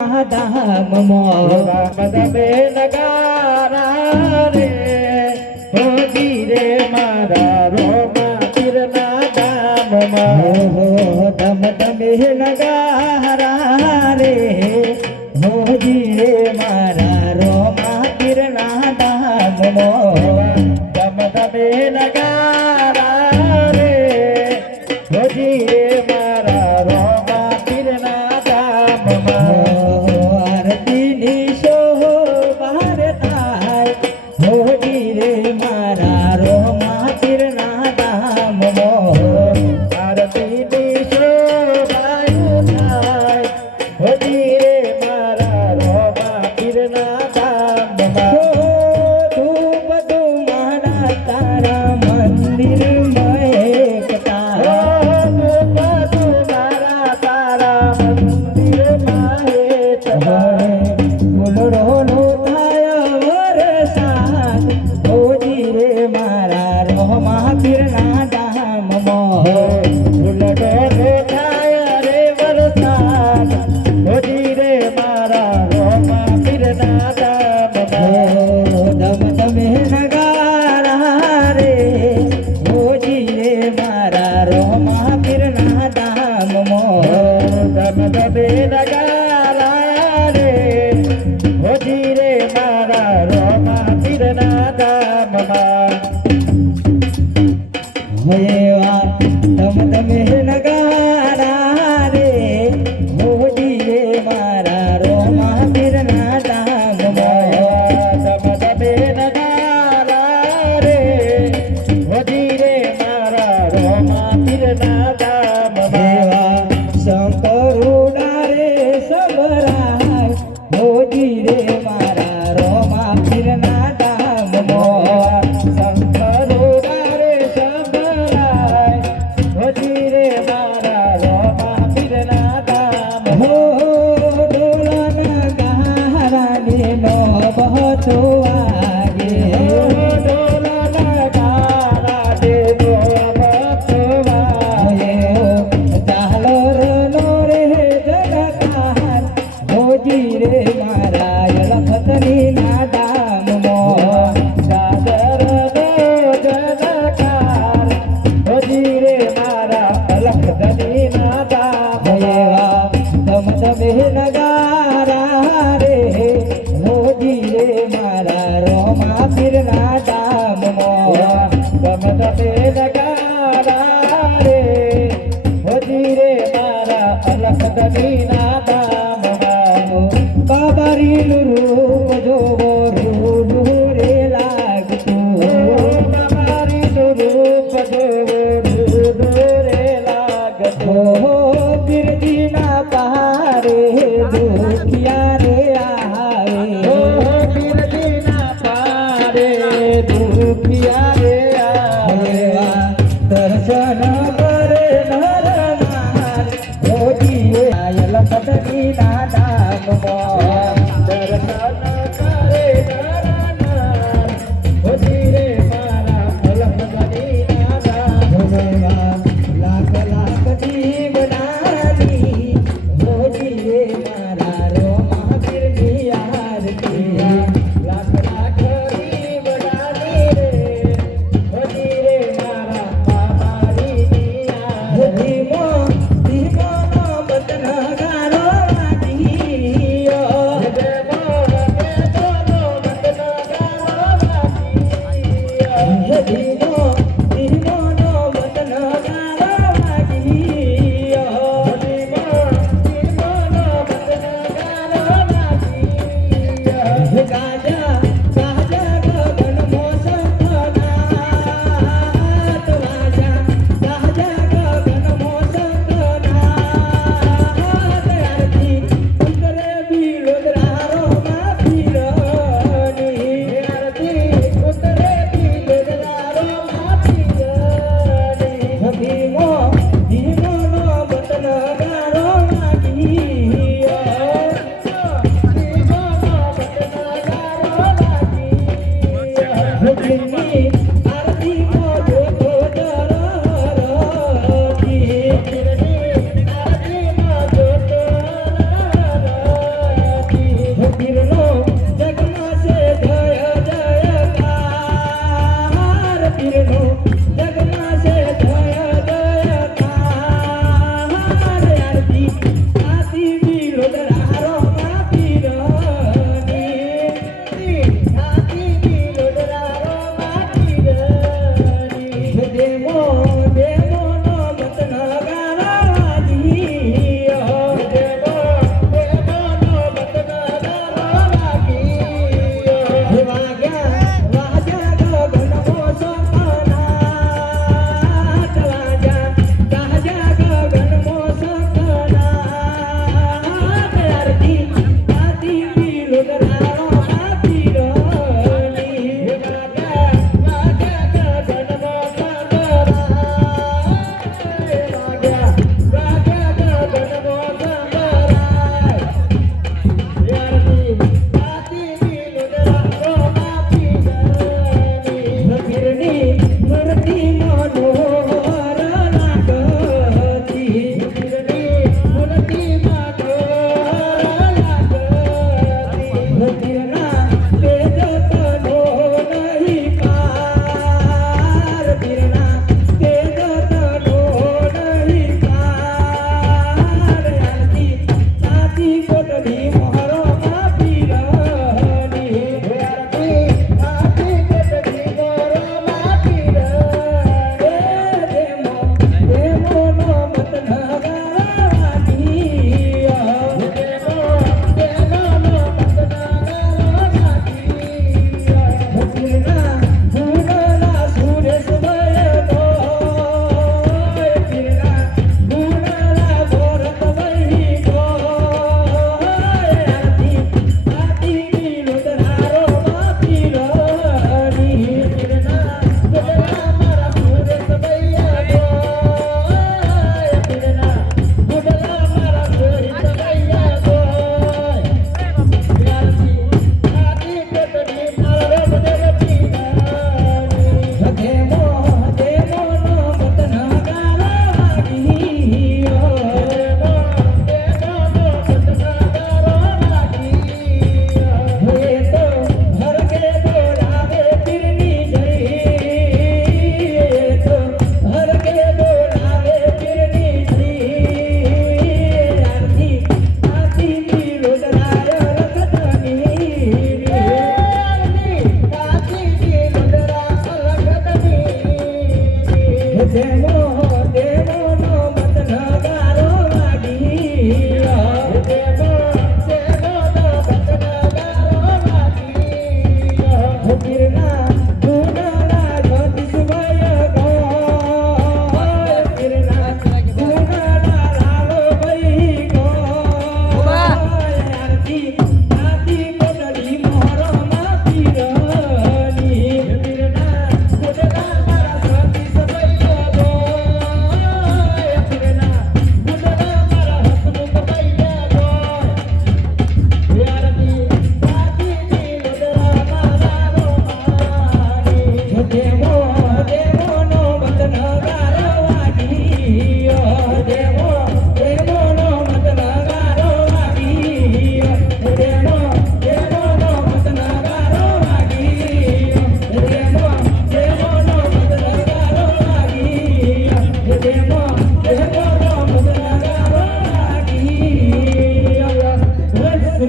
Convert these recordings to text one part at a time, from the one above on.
धाम मदबे नगारा रे हो धीरे मारा रोमा तिरना धाम हो दम दमे नगारा रे हो धीरे मारा रोमा तिरना धाम दम दमे नगारा रे हो धीरे मारा रोमा तिरना धाम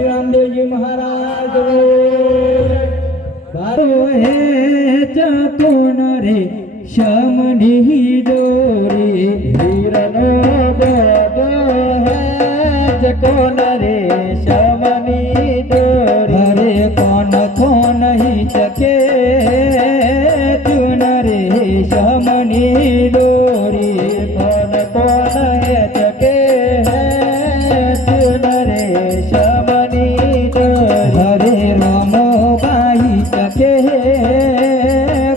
રામદેવજી મહારાજ હે ચકોન રે શમની દોરી વીરનો બોધો હે ચકોન રે શમની દોરી હરે કોન કોન હી ચકે ચુન રે શમની દોરી કોન કોન હે ચકે ચુન રે શમની દોરી હરે રામો બાઈ ચકે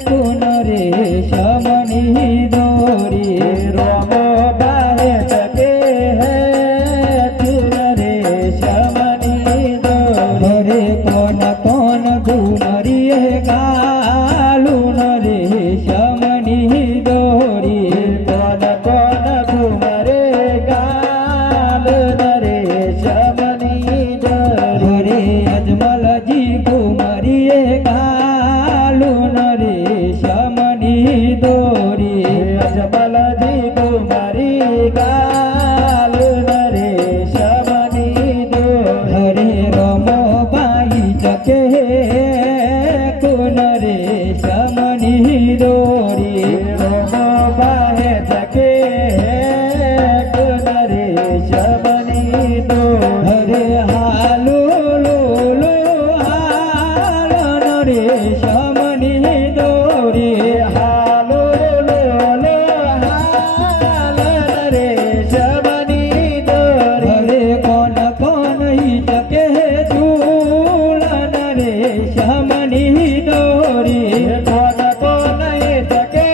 કુન રે શમની દોરી રામો બાઈ ચકે ચુન રે શમની દોરી હરે કોન કોન ઘુમરી ગાલુન રે શમની દોરી કોન કોન ઘુમરે ગાલુન રે શમની દોરી હરે અજમલજી ઘુમરી ગાલુન રે શમની દોરી અજમલજી ઘુમરી ગાલુન રે શમની દોરી હરે રમો બાઈ જકે કુન રે શમની દોરી રમો બાહે જકે કુન રે શમની દોરી હરે હાલો લો લો હાલન રે શમની દોરી હાલો લો લો હાલન રે શમની દોરી હરે કોન કોન હી જકે ઝૂલન રે શમની દોરી કોન કોન હી જકે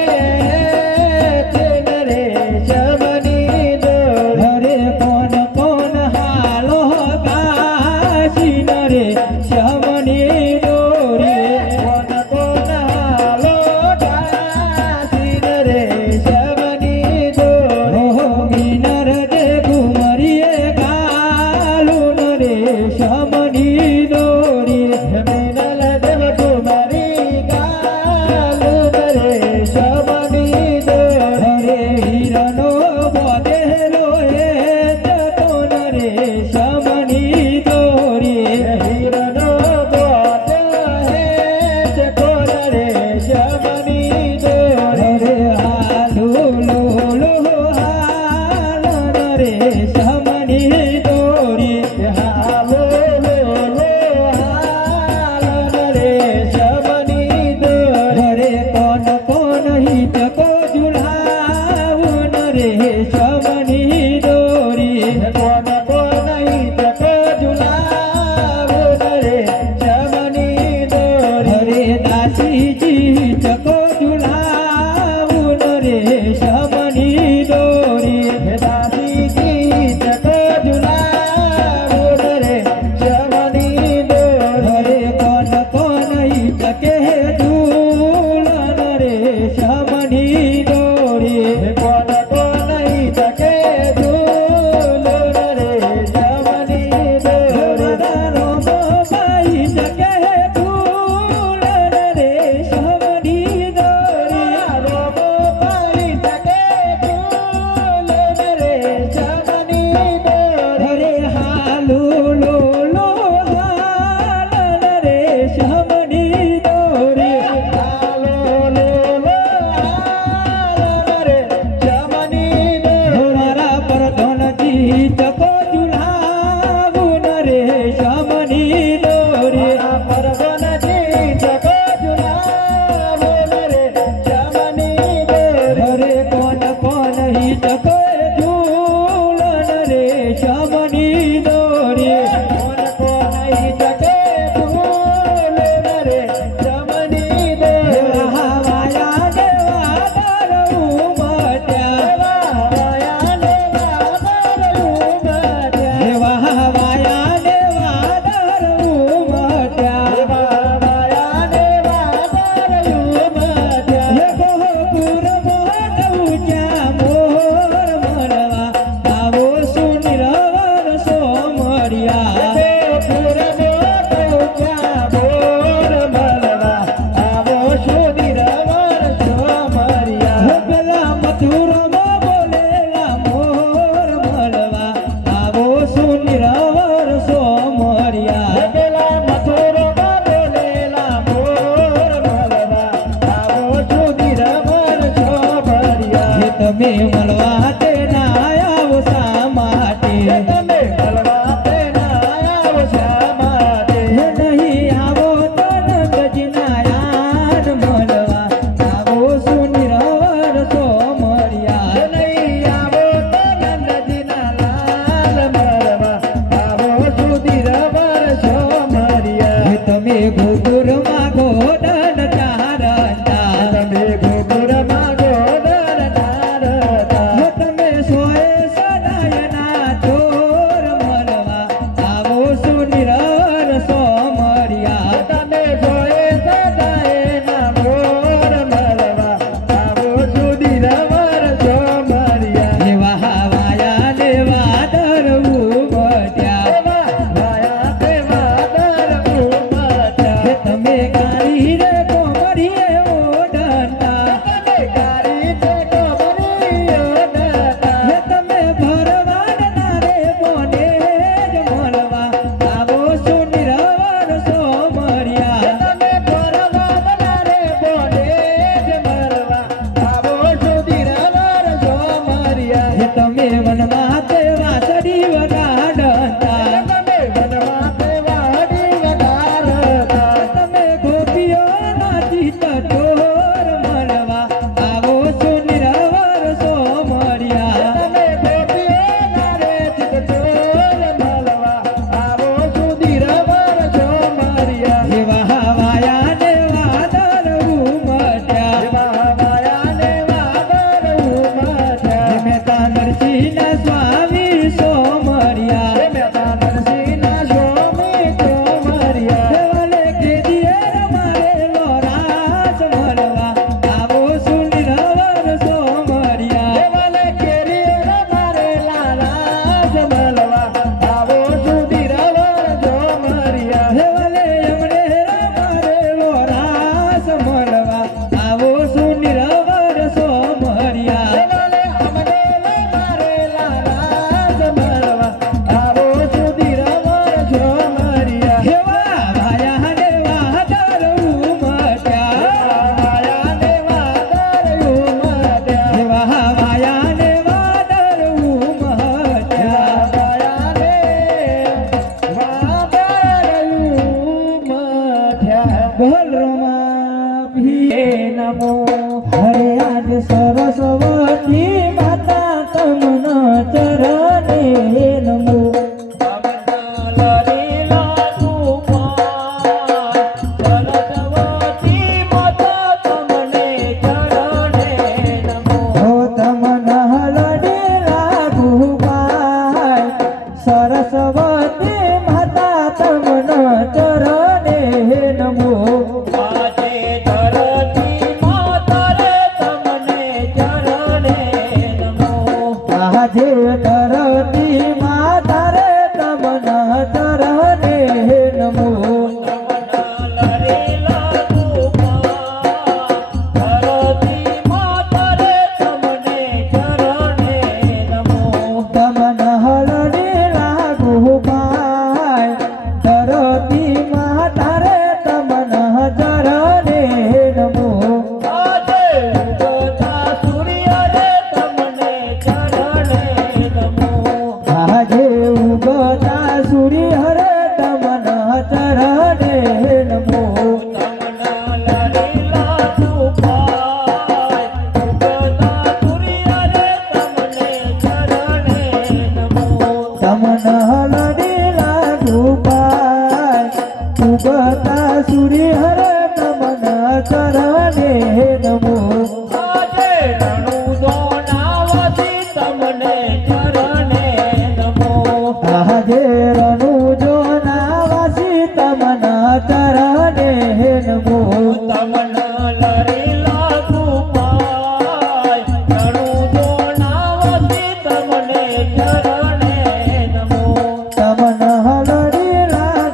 ચુન રે શમની દોરી હરે કોન કોન હાલો કાશીન રે શમની દોરી કોન કોન હાલો કાશીન રે શમની દોરી હો મીનર દે ઘુમરીએ ગાલુન રે શમની દોરી મીનલ દેવ ઘુમરી ગાલુન રે શમની દોરી હરે હીરનો બોધેલો એ ચકોન રે શમની દોરી હીરનો બોધો હે ચકોન રે શમની દોરી હરે હાલો લો લો હાલન રે શમની દોરી હાલો લો લો હાલન રે શમની દોરી હરે કોન કોન હી ચકો ઝુલાવુન રે શમની દોરી કોન કોન હી ચકો ઝુલાવુન રે શમની દોરી હરે દાસીજી ચકો ઝુલાવુન રે શમની દોરી દાસીજી ચકો ઝુલાવુન રે શમની દોરી હરે કોન કોન હી ચકે ઝૂલન રે શમની દોરી કોન કોન હી ચકે ઝૂલન રે શમની દોરી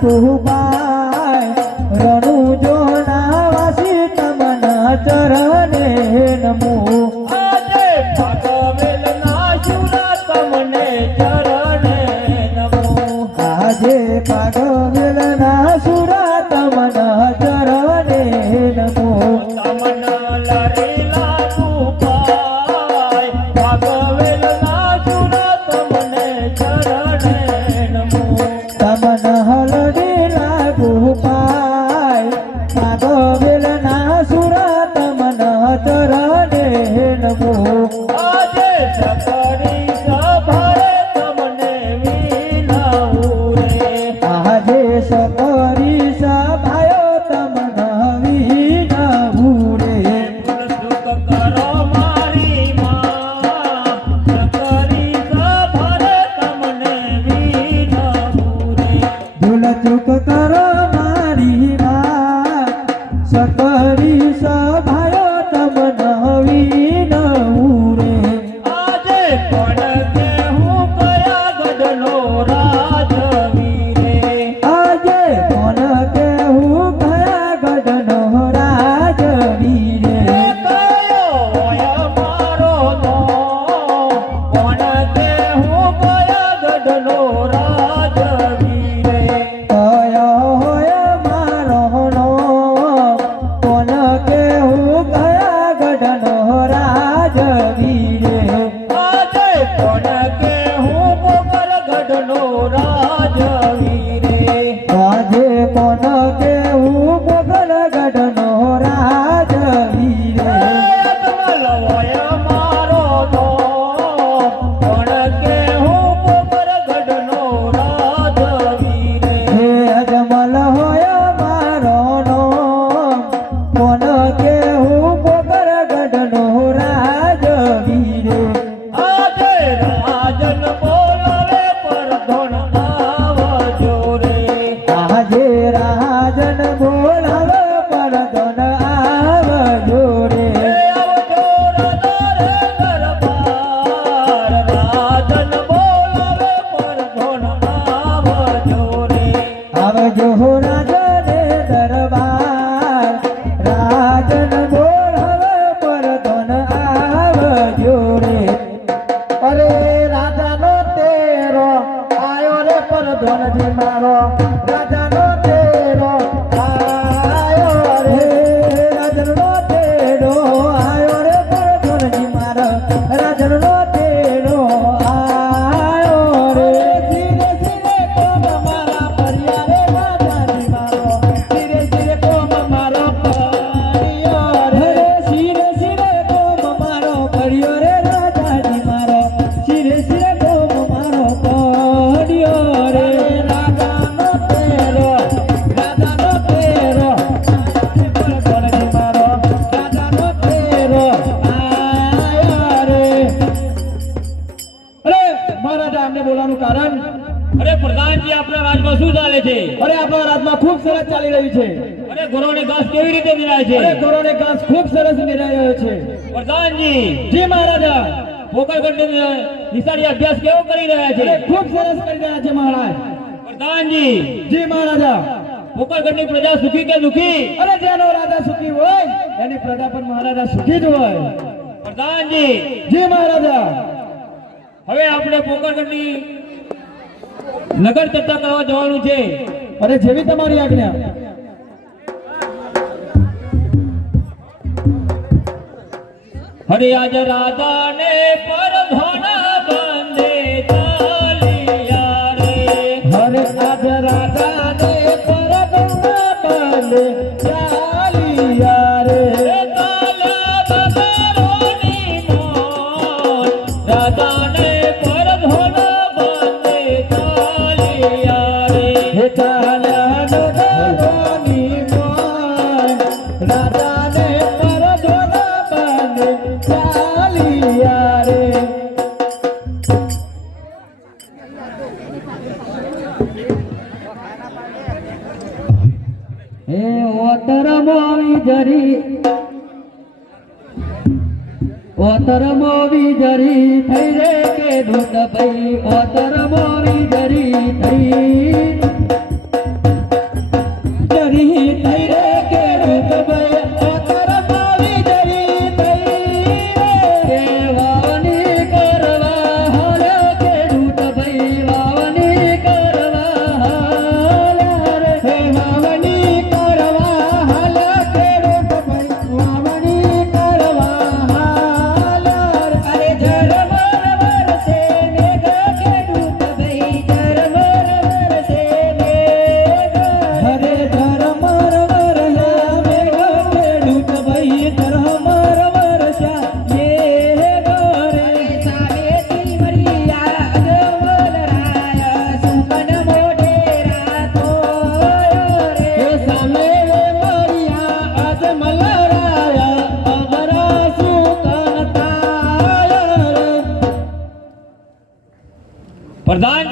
કુબાય રણુ જોના વાસી તમના ચરણે નમો આજે ભાગવેલના શુરા તમને ચરણે નમો આજે પાગવેલના સુરા તમના ચરણે નમો તમન લરેલા કુપાય ભાગવેલના શુરા તમને ચરણે નમો તમન હલદીલા ગોપાય પાગવેલના સુરા તમના ચરણે નમો આજે સફરી સભારે તમને વિનાવું રે આજે સકરી સભાયો તમના વિનાવું રે સુખ કરો મારી માં સફરી સભારે તમને વિનાવું રે ભૂલ ચૂક કરો મારી માં સકરી સભાયો તમના વિનાવું રે આજે પણ કેહું કયા ગઢનો રાજવીરે આજે કોણ કેહું કયા ગઢનો રાજવીરે કયો હોય મારો નો કોણ કેહું કયા ગઢનો રાજવીરે કયો હોય મારો નો કોણ કેહું કયા ગઢનો રાજવીરે આજે કોણ કેહું મોગલ ગઢનો રાજવીરે આજે કોણ કેહું મોગલ ગઢનો રાજવીરે અજમલ હોય મારો નો કોણ કેહું મોગલ ગઢનો રાજવીરે હે અજમલ હોય મારો નો કોણ કેહું મોગલ ગઢનો રાજવીરે આજે રાજન બોલાવે પરધોણ આવજો રે આજે રાજન બોલાવે પરધન આવજો રે આવજો રાધારે દરબાર રાજન બોલાવે પરધોણ આવજો રે આવજો રાજને દરબાર રાજન બોલાવે પરધન આવજો રે અરે રાજાનો તેરો આયો રે પરધનજી મારો રાજાનો તેરો આયો રે રાજનો તેરો આયો રે પરધનજી મારો રાજનો તેરો આયો રે ધીરે ધીરે કોમ મારા પરિયા રે રાજાજી મારો ધીરે ધીરે કોમ મારો પરિયો રે ધીરે ધીરે કોમ મારો પરિયો રે રાજાજી મારો ધીરે ધીરે કોમ મારો પરિયો રે રાજાનો તેરો પરધનજી મારો રાજાનો તેરો આયો રે અરે મહારાજા અમને બોલાવાનું કારણ અરે પ્રધાનજી આપણા રાજમાં શું ચાલે છે અરે આપણા રાજમાં ખૂબ સરસ ચાલી રહ્યું છે અરે ઘોડોને ઘાસ કેવી રીતે મિલાય છે અરે ગોરોને ઘાસ ખૂબ સરસ મેળાઈ રહ્યો છે પ્રધાનજી જી મહારાજા પોકરગઢ નિશાળી અભ્યાસ કેવો કરી રહ્યા છે અરે ખૂબ સરસ કરી રહ્યા છે મહારાજ પ્રધાનજી જી મહારાજા પોકરગઢની પ્રજા સુખી કે દુખી અરે જેનો રાજા સુખી હોય એની પ્રજા પણ મહારાજા સુખી જ હોય પ્રધાનજી જી મહારાજા હવે આપણે પોકરગઢની નગર ચર્ચા કરવા જવાનું છે અરે જેવી તમારી આજ્ઞા હરે આજ રાધાને પરધોણા બંધે ચાલિયા રે હરે આજ રાજાને પરગણા બાંધે ચાલિયા રે કાલા બગરોની મોન રાધાને પરધોણા બંધે ચાલિયા રે હે ચાલ્યા નગરોની મોન રાજાને પરગણા બાંધે ચાલિયા રે હે ઓતર મોવી જરી ઓતર મોવી જરી થઈ રે કે દૂત ભાઈ ઓતર મોવી જરી થઈ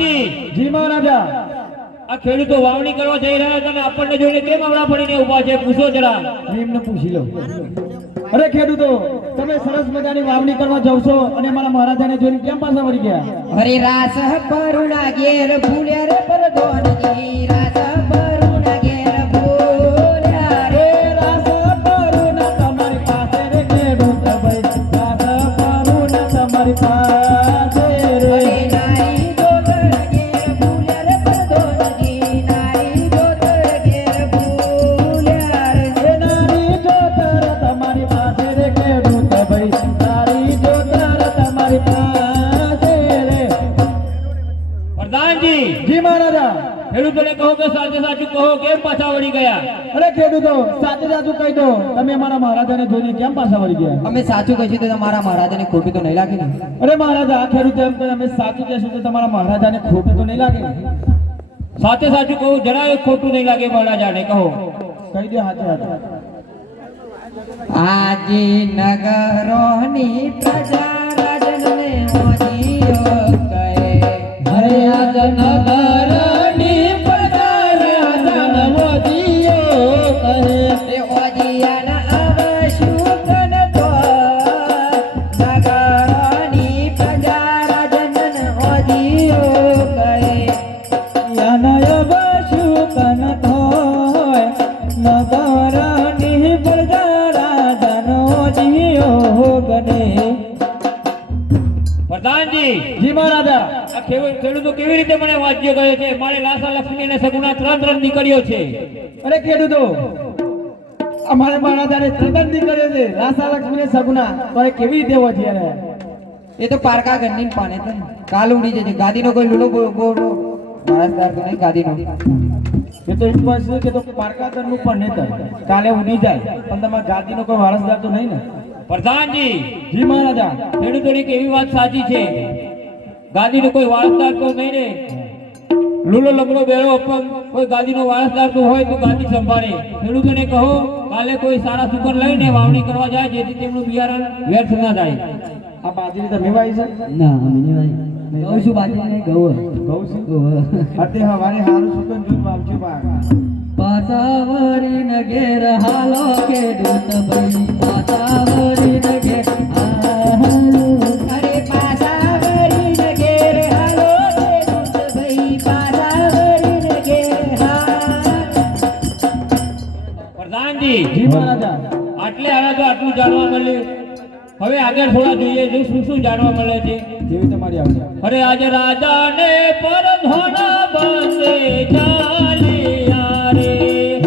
પ્રધાનજી, જી મહારાજા. આ ખેડૂતો વાવણી કરવા જઈ રહ્યા હતા અને આપણને જોઈને કેમ આવડા પડીને ઊભા છે? પૂછો જરા. એમને પૂછી લો. અરે ખેડૂતો, તમે સરસ મજાની વાવણી કરવા જાવ છો અને મારા મહારાજાને જોઈને કેમ પાછા વળી ગયા? હરે રાસ પરુણા ઘેર ભૂલ્યા રે પરધોનજી, રાસ પરુણા ઘેર ભૂલ્યા રે. રાસ પરુણા તમારી પાસે રે ખેડૂત ભાઈ, રાસ પરુણા તમારી પાસે રે. હરે નારી જોતર ઘેર ભૂલ્યા રે પરધોનજી, નારી જોતર ઘેર ભૂલ્યા રે. એ નારી જોતર તમારી પાસે રે ખેડૂત ભાઈ, નારી જોતર તમારી પાસે રે. પ્રધાનજી, જી મહારાજા. ખેડૂતોને કહો કે સાચે સાચું કહો, કેમ પાછા વળી ગયા? અરે ખેડૂતો, સાચે સાચું કહી દો, તમે અમારા મહારાજાને જોઈને કેમ પાછા વળી ગયા? અમે સાચું કહીશું તો તમારા મહારાજાને ખોટું તો નહીં લાગે ને? અરે મહારાજા, આ ખેડૂતો એમ કહે અમે સાચું કહેશું તો તમારા મહારાજાને ખોટું તો નહીં લાગે ને? સાચે સાચું કહું, જરાય ખોટું નહીં લાગે મહારાજાને, કહો. કહી દે હાથે હાથે. આજે નગરોની પ્રજા રાજનને મોદીઓ કહે. અરે આજ નગરની પ્રજા રાજન મોદીઓ કહે. એ ઓજિયાના અવશુકન તો નગરોની પ્રજા રાજનને મોદીઓ કહે. યાનય વશુકન થોય નગરની પ્રજા રાજન મોદીઓ ગણે. પ્રધાનજી, જી મહારાજા. આ ખેડૂતો કેવી રીતે મને વાજ્ય કહે છે? મારે લાસા લક્ષ્મી અને સગુણા ત્રણ દીકરીઓ છે. અરે ખેડૂતો, અમારે મહારાજાને ત્રણ દીકરીઓ છે, રાસા લક્ષ્મી ને સગુણા, તો એ કેવી રીતે વચ્ચે રહે? એ તો પારકા ઘરની પાને તો કાલ ઉડી જશે. ગાદીનો કોઈ લૂલો બોલો વારસદાર તો નહીં ગાદીનો. એ તો એક વર્ષ કે તો પારકાદરનું પણ નેતર કાલે ઉડી જાય, પણ તમારા ગાદીનો કોઈ વારસદાર તો નહીં ને? પ્રધાનજી, જી મહારાજા. ખેડૂતોની કેવી વાત સાચી છે. ગાદીનો કોઈ વારસદાર તો નહીં ને. લૂલો લંગડો બેડો અપંગ કોઈ ગાદીનો વારસદાર તો હોય તો ગાદી સંભાળે. ખેડૂતોને કહો કાલે કોઈ સારા સુકર લઈને વાવણી કરવા જાય, જેથી તેમનું બિયારણ વ્યર્થ ના જાય. આ બાજરી તમે વાવી છે? ના અમે નહીં ભાઈ કહું છું બાજરી નહીં ઘઉં ઘઉં છે? અતે હવારે હારું સુકન જોઈને વાવજો પાક. પાસાવરી નગેર હાલો ખેડૂત ભાઈ, પાસાવરી નગેર હાલો. અરે પાસાવરી નગેર હાલો ખેડૂત ભાઈ, પાસાવરી નગેર હાલો. પ્રધાનજી, જી મહારાજા. આટલે આવ્યા તો આટલું જાણવા મળ્યું. હવે આગળ થોડા જોઈએ જો શું શું જાણવા મળે છે. જેવી તમારી આજ્ઞા. અરે આજ રાજાને પરધોના બંને ચાલ્યા રે.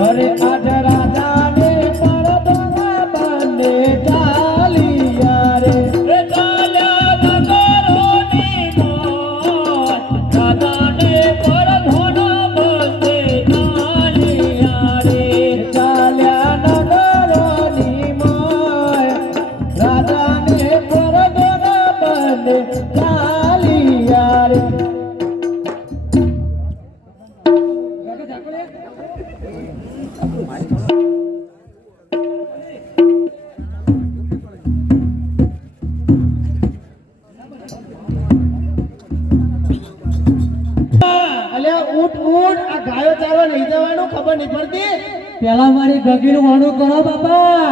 અરે આજ રાજાને પરદોના બંને ચાલ્યા રે. રે ચાલ્યા નગરોની મોજ, રાજાને પરધોના બંને ચાલ્યા રે. ચાલ્યા નગરોની મોય, રાજાને પરદોના બંને ચાલ્યા રે. અલ્યા ઊંટ ઊંટ, આ ગાયો ચારવા નહીં જવાનું, ખબર નહીં પડતી? પેલા મારી ગગીનું વાણું કરો બાપા.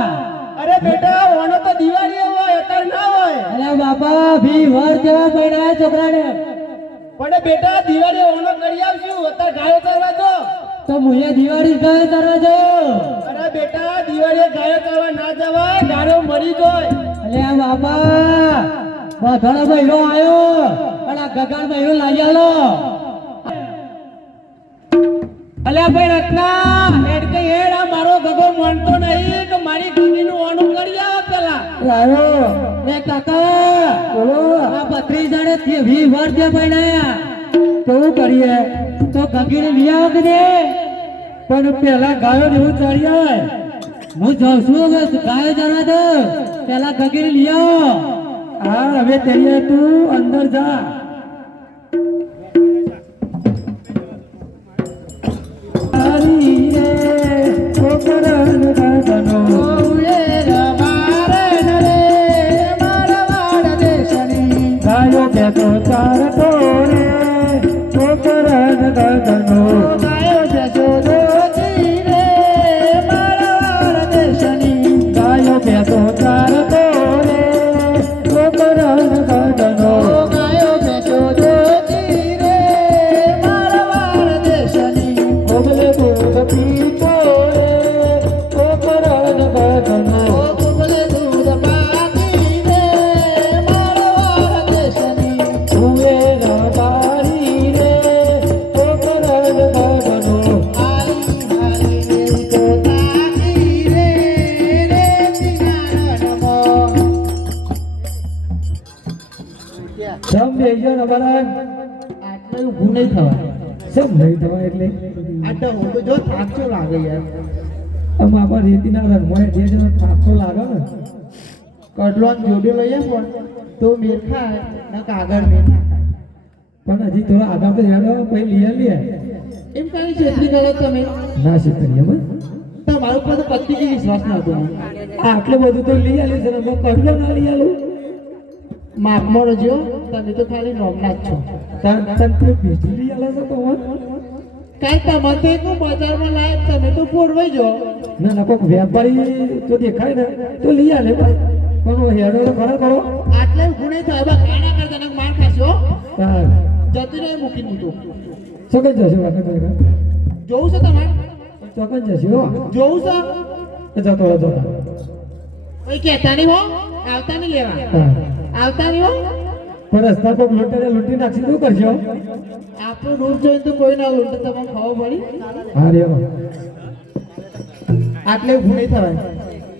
અરે બેટા, ઓનો તો દિવાળી હોય, અત્યારે ના હોય. અરે બાપા ભી વર જેવા બન્યા છોકરાને. પણ બેટા, દિવાળી ઓનો કરી આવશું, અત્યારે ગાયો ચારવા જો. તો મુએ દિવાળી ગયો કરવા જો. અરે બેટા, દિવાળીએ ગાયો ચારવા ના જવાય, ગાયો મરી જાય. અલ્યા બાપા બધાનો બૈરો આવ્યો અને આ ગગન બૈરો લાવી આલો. અલ્યા ભાઈ રત્ના, હેડ કે હેડ, આ મારો ગગો માનતો નહીં તો મારી દીકરીનું ઓનું કરી આવો પેલા. આવ્યો એ કાકા બોલો. આ 32 જણે 20 વર જે બન્યા કેવું કરીએ? તો ગગીને લઈ આવો કે દે. પણ પેલા ગાયો ને એવું ચડી આવે. હું જાઉં છું હવે ગાયો જવા દો. પેલા ગગીને લઈ આવો. હા હવે તેરી તું અંદર જા. ગાયો કે તો ચાર ટોરે, પીતો રે કોકરણ બગનો બોલે દૂધ પાકી રે મારો દેશની હુએ રબારી રે કોકરણ બગનો આલી હાલી તો તાકી રે રે દિનારમો સમ બેજો નબરાન આટલે ઊભું નહીં થવા સમ નહીં થવા એટલે આટલો હું તો જો થાકતો લાગે યાર આમ આપણા રેતીના રંગમાં જે જણ થાકતો લાગે ને કડલોન જોડ્યો લઈએ પણ તો મેર ખાય ને કાગળ મેર ના ખાય પણ હજી થોડા આગળ તો યાદ આવે પછી લઈ લે એમ કઈ છેતરી કરો તમે ના છે કરીએ બસ તમારો પર તો પત્ની કે વિશ્વાસ ન હતો આટલું બધું તો લઈ આલે છે ને હું કડલો ના લઈ આલું માપમાં રજો તમે તો ખાલી નોમના જ છો તન તન કોઈ ભેજી લઈ આલે છે તો કાઈ તમે તો એકનું બજારમાં લાયક તમે તો પોરવાઈ જો ના ના કોઈ વેપારી તો દેખાય ને તો લઈ આલે બસ પણ હું હેડો તો ખરો કરો આટલે ગુણે થાય બા કાણા કરતા ને માર ખાશો તાર જતું રહે મૂકી મૂકું ચોકન જશે વાકે તો જોવું છે તમારે ચોકન જશે હો જોવું છે જતો રહો જતો કોઈ કહેતા નહીં હો આવતા નહીં લેવા હા આવતા નહીં હો પણ રસ્તા પર લૂંટી નાખી શું કરશો આપણું રૂપ જોઈને તો કોઈ ના લૂંટે તમને ખબર પડી હા રે વાહ. આટલે ગુણે થવાય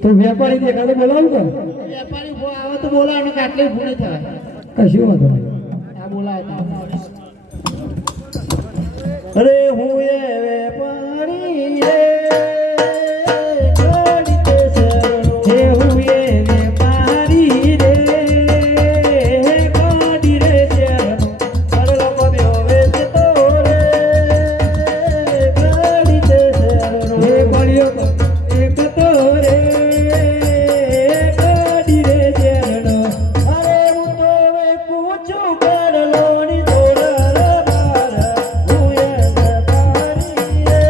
તો વેપારી દેખાતો બોલાવું કે વેપારી ઉભો આવે તો બોલાવે કે આટલે ગુણે થવાય કશું વાંધો નહીં આ બોલાવે અરે હું એ વેપારી રે ગણિત શરણો હે હું એ વેપારી રે ગાડી રે શરણો સરળ પદ્યો વેચતો રે ગણિત શરણો હે પડ્યો એક તો રે ગાડી રે શરણો અરે હું તો વે પૂછું કરલો ની દોડ બાર હું એ વેપારી રે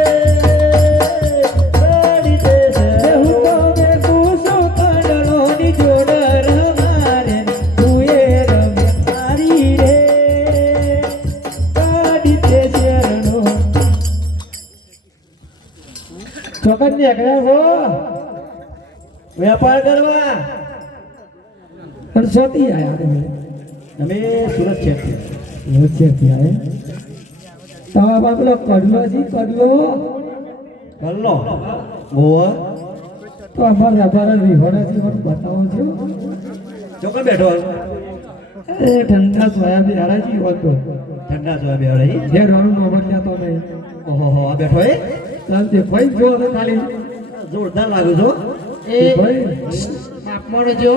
ગાડી રે શરણો હું તો વે પૂછું કરલો ની દોડ મારે હું એ વેપારી રે ગાડી રે શરણો ચોકન ને એકલા હો વેપાર કરવા પણ સોતી આયા તમે અમે સુરત છે સુરત છે આયા તમારા બાપલો કડલો જી કડલો કડલો ઓવા તો અમાર રબારા વિહોણા છે મને બતાવો છો ચોકન બેઠો એ ઠંડા સોયા બી હારાજી હોતો ઠંડા સોયા બી હારાજી જે રોનું નોબત જાતો નહીં ઓહો હો આ બેઠો એ ચાલ તે ભાઈ જો તો ખાલી જોરદાર લાગુ છો એ ભાઈ માપમાં રજો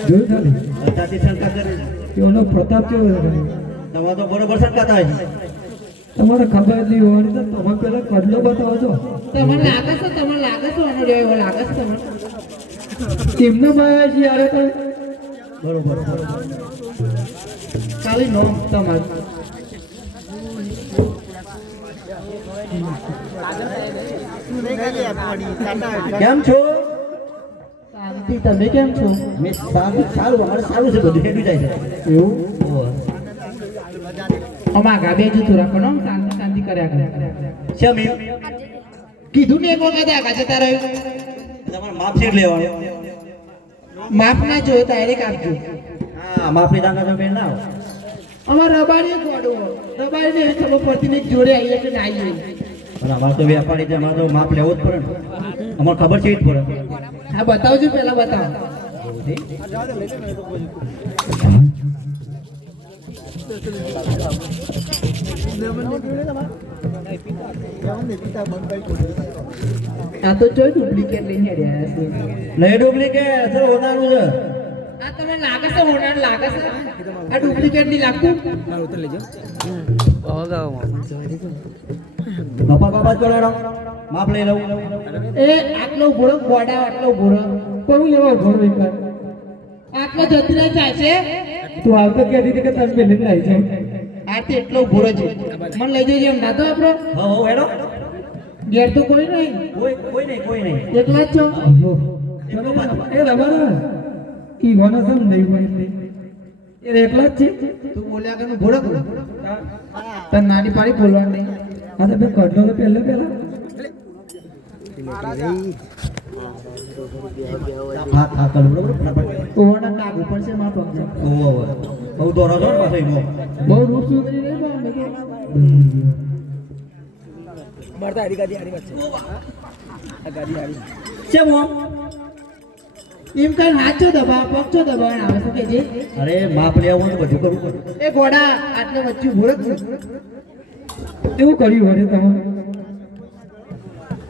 જોયું ખાલી અત્યારથી શંકા કરે છે. એનો પ્રતાપ કેવો છે ખાલી તમારે તો બરોબર શંકાતા હોય છે. તમારે ખબર નહીં હોય તો તમે પેલા કડલો બતાવો છો તમને લાગે છે તમને લાગે છે એનો રહ્યો એવો લાગે છે તમને એમને માયા છે યાર તો બરોબર ખાલી નોમ તમારું કેમ છો શાંતિ તમે કેમ છો મેં સારું સારું અમારે સારું છે બધું હેડું જાય છે એવું અમાર ગાબે જતું રાખો શાંતિ શાંતિ કર્યા કરે શેમ એમ? કીધું ને એક વખત આગા જતા રહ્યો તમારે માપ શીટ લેવાનું માપ ના જોયો ડાયરેક્ટ આપજો હા માપની દાંગા તો બેન ના આવો. અમાર રબારી ગોડો રબારી ને ખબર પડતી ને એક જોડે આવીએ કે ના આવીએ પણ અમારે તો વેપારી છે અમારે તો માપ લેવું જ પડે ને અમારે ખબર છે જ પડે હા બતાવજો પેલા બતાવો આ તો જોઈ ડુપ્લિકેટ લઈને હેડ્યા છે નહીં ડુપ્લિકેટ સર હોનારું છે આ તમને લાગે છે હોનાર લાગે છે આ ડુપ્લિકેટ નહીં લાગતું બાપા બાપા જોડાડો માપ લઈ લઉં એ આટલો ભોળો ગોડા આટલો ભોળો કોણ લેવા ઘર વેકાર આટલો જતી રહી જાય છે તું આવતો કહેતી હતી કે તમે પેલી લાવી છે આથી એટલો ભોળો છે મને લઈ જજો એમ ના તો આપણો હો હો હેડો ઘેર તો કોઈ નહીં કોઈ નહીં એકલા જ છો એ રબારા ઈ ગોનો સમ નહીં હોય એટલે એ એકલા જ છે તું બોલ્યા કે ભોળો તને નાની પાડી બોલવાનું નહીં આ તો ભાઈ કઢલો તો પહેલે પહેલા હા કરું બરોબર ફટાફટ. ઓવાના નાગ ઉપર છે માં પગ ઓહો બહુ દોરો છો ને પાછો ઈમો. બહુ રૂપ સુધરી નહીં બા મેં કેમ હો? એમ કઈ હાચો દબા પગચો દબા આવે છે કે જે અરે માપ લેવું હોય તો બધું કરવું પડે. એ ઘોડા આટલે વચ્ચે ભૂરક એવું કર્યું વરે તમે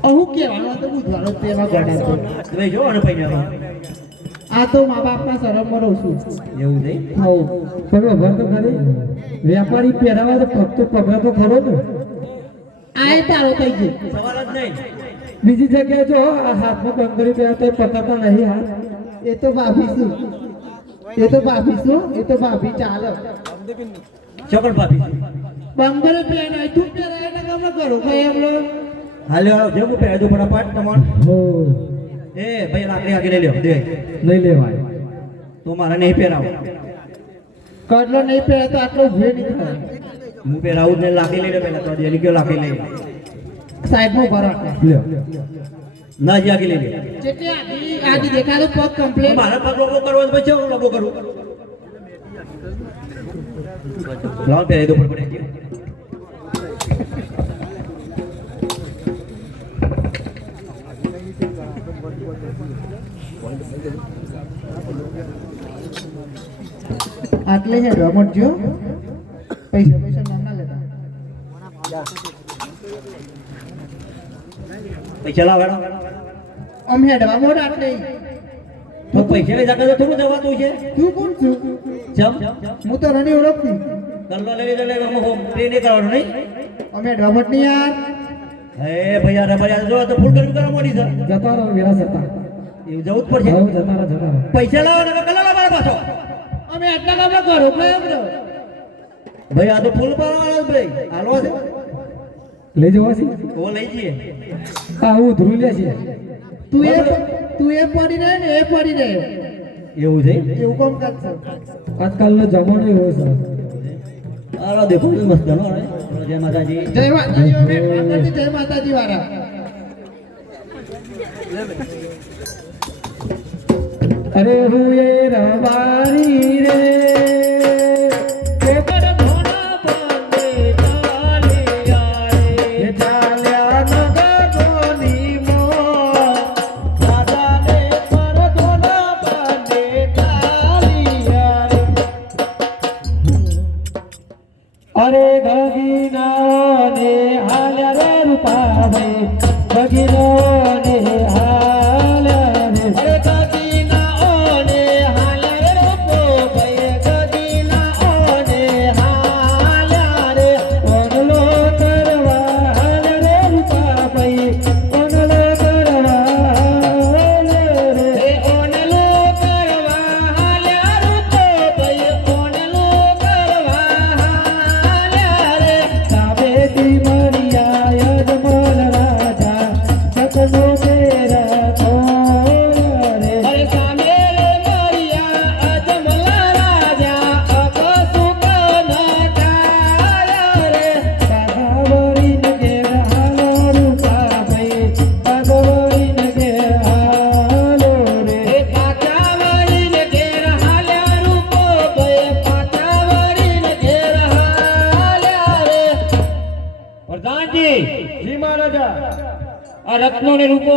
અહુ કેવાનો તો બુધવારો તેવા ઘોડા છે તમે જો અને પૈને આ તો મા બાપના શરમમાં રહું છું એવું નહીં. હાઉ પણ ખબર તો ખરી વેપારી પહેરાવા તો ફક્ત પગલા તો ખરો ને આ તારો થઈ ગયો સવાલ જ નહીં. બીજી જગ્યાએ જો આ હાથમાં કંગરી પહેરા તો પકડતા નહીં હાથ એ તો ભાભી શું એ તો ભાભી શું એ તો ભાભી ચાલે ચોકડ ભાભી બંગરે પહેરાય તું પહેરાય ને કામ કરો કઈ એમ લો હાલ્યો જે હું પહેરી દઉં ફટાફટ તમારે. હો એ ભાઈ લાકડી આગળ લઈ લ્યો દે નહીં લેવાય તો મારે નહીં પહેરાવો. કડલો નહીં પહેરે તો આટલો ભે નહીં થાય હું પહેરાવું જ નહીં. લાકડી લઈ લે પહેલા તો ડેલી ગયો લાકડી લઈ લે. સાઈડમાં ભરો લ્યો ના જ આગળ લઈ લે. જેટલી આડી દેખાડો પગ કમ્પ્લીટ મારા પગ લોબો કરવો તો પછી હું લોબો કરું. લાવ પહેરી દો પડે. આટલે છે રમત જો પૈસા પૈસા નામ ના લેતા પૈસા લાવ હેડો. આમ હેડવા મોડ આટલે તો પૈસા લઈ જાકે તો થોડું જવાતું છે. તું કોણ છું જમ હું તો રણી ઓળખતી કલ્લો લઈ લે હોમ પ્લે નહીં કરવાનું નહીં. અમે હેડવા મોડ નહીં યાર હે ભૈયા રે ભૈયા જો તો ફૂલ કરી કરવા મોડી છે. જતા રહો વેરા જતા એવું જવું જ પડશે. જતા રહો પૈસા લાવો ને કલ્લા લાવ મારા પાછો. અમે આટલા કામ કરો કેમ રો ભાઈ આ તો ફૂલ પાડવાનો ભાઈ હાલો છે. લઈ જવા છે તો લઈ જઈએ. હા હું ધ્રુવ લે છે તું એ પડી રહે ને એ પડી રહે એવું છે. એવું કામ કરશે આજકાલનો જમાનો એવો છે હાલો દેખો મસ્ત નો રે. જય માતાજી. જય માતાજી જય માતાજી વાળા અરે હુએ રવારી રે પેપર ધોના બંને ચાલ્યા રે ચાલ્યા નગરોની મો દાદાને પર ધોના બંને ચાલ્યા રે અરે ગગીના ને હાલ્યા રે રૂપાભાઈ ગગીના ને હાલ્યા રે અરે ગગીના ને હાલ્યા રે રૂપો ભાઈ ગગીના ને હાલ્યા રે ઓનલો કરવા હાલ્યા રે રૂપાભાઈ ઓનલો કરવા હાલ્યા રે ઓનલો કરવા હાલ્યા રૂપો ભાઈ ઓનલો કરવા હાલ્યા રે સાબેતી મરિયા યજમલ રાજા સતનો મેરા થોરા રે અરે સામે મરિયા અજમલ રાજા અકસુક નટાયા રે પાગવરી નગે હાલો રૂપા ભાઈ પાગવરી નગે હાલો રે પાચાવરી નગે હાલ્યા રૂપો ભાઈ પાચાવરી નગે હાલ્યા રે પ્રધાનજી જી મહારાજા આ રત્નો ને રૂપો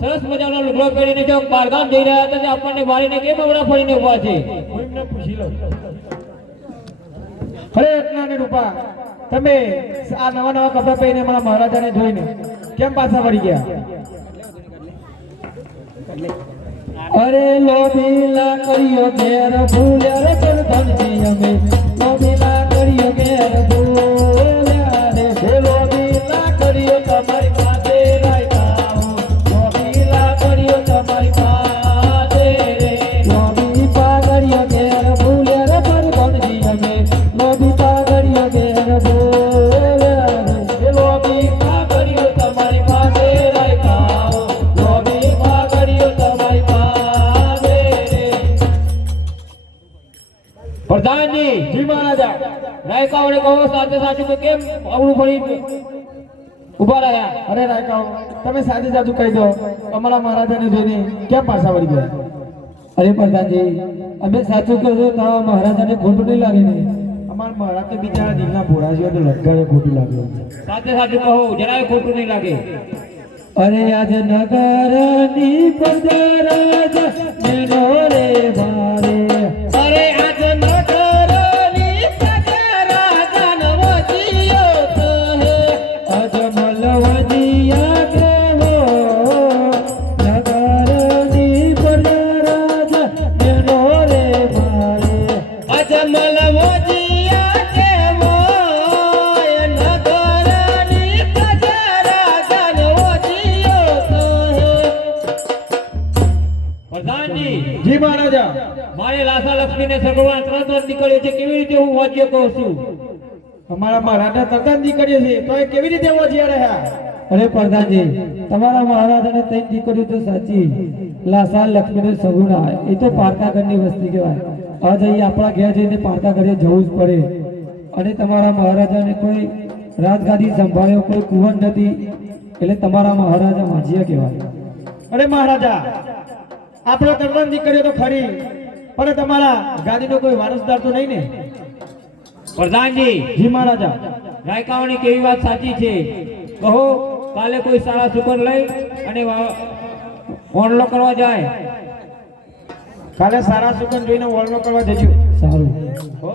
સરસ મજાનો લુગડો પહેરીને જો બારગામ જઈ રહ્યા હતા તે આપણને મારીને કેમ હમણાં ફરીને ઉભા છે કોઈને પૂછી લો અરે રત્ના ને રૂપા તમે આ નવા નવા કપડા પહેરીને મારા મહારાજાને જોઈને કેમ પાછા વળી ગયા અરે લોભીલા કર્યો ઘેર ભૂલ્યા રે ધનજી અમે લોભીલા કર્યો ઘેર ભૂલ્યા રે હે લોભીલા કર્યો તમારી પાસે રાયતા લોભીલા કર્યો તમારી પાસે રે લોભી પાગડ્યો ઘેર ભૂલ્યા રે ધનજી અમે લોભી પાગડ્યો ઘેર ભૂલ્યા રે હે લોભી પાગડ્યો તમારી પાસે રાયતા લોભી પાગડ્યો તમારી પાસે રે પ્રધાનજી જી મહારાજા રાયકાઓને કહો સાથે સાથે તો કેમ અવળું ફરી ઉભા રહ્યા. અરે રાયકાઓ, તમે સાચી સાચું કહી દો, અમારા મહારાજાને જોઈને કેમ પાછા વળી ગયા? અરે પ્રધાનજી, અમે સાચું કહ્યું તો મહારાજાને ખોટું નહીં લાગે ને. અમારા મહારાજ તો બિચારા દિલના ભોળા છે, તો લટકારે ખોટું લાગ્યું. સાથે સાથે કહો, જરાય ખોટું નહીં લાગે. અરે આજ નગરની પદરાજ મેનો રે ભારે. અરે આજ નગરની પદરાજ નવજીયો તો હે. આજ મલવજીયા કેવો નગરની પદરાજ મેનો રે ભારે. આજ મલવજીયા કેવો નગરની પદરાજ નવજીયો તો હે. પ્રધાનજી, જી મહારાજા. મારે લાસા લક્ષ્મીને સગવડ 3 વર્ષ નીકળ્યો છે, કેવી રીતે હું વાંચ્ય કહું છું? અમારા મહારાજા તદ્દન દીકરીઓ છે, તો એ કેવી રીતે વોજ્યા રહ્યા? અરે પ્રધાનજી, તમારા મહારાજાને 3 દીકરીઓ તો સાચી, લાસા લક્ષ્મીને સગુણા, એ તો પારકા ઘરની વસ્તી કહેવાય. આજ અહીં આપણા ઘેર જઈને પારકા ઘરે જવું જ પડે. અને તમારા મહારાજાને કોઈ રાજગાદી સંભાળ્યો, કોઈ કુંવર નથી, એટલે તમારા મહારાજા માજીયા કહેવાય. અરે મહારાજા, આપણે તદ્દન દીકરીઓ તો ખરી, પણ તમારા ગાદીનો કોઈ વારસદાર તો નહીં ને? પ્રધાનજી, જી મહારાજા. રાયકાઓની કેવી વાત સાચી છે. કહો, કાલે કોઈ સારા સુગર લઈ અને ઓણલો કરવા જાય. કાલે સારા સુગંધ જોઈને વળનો કરવા જજો. સારું. હો?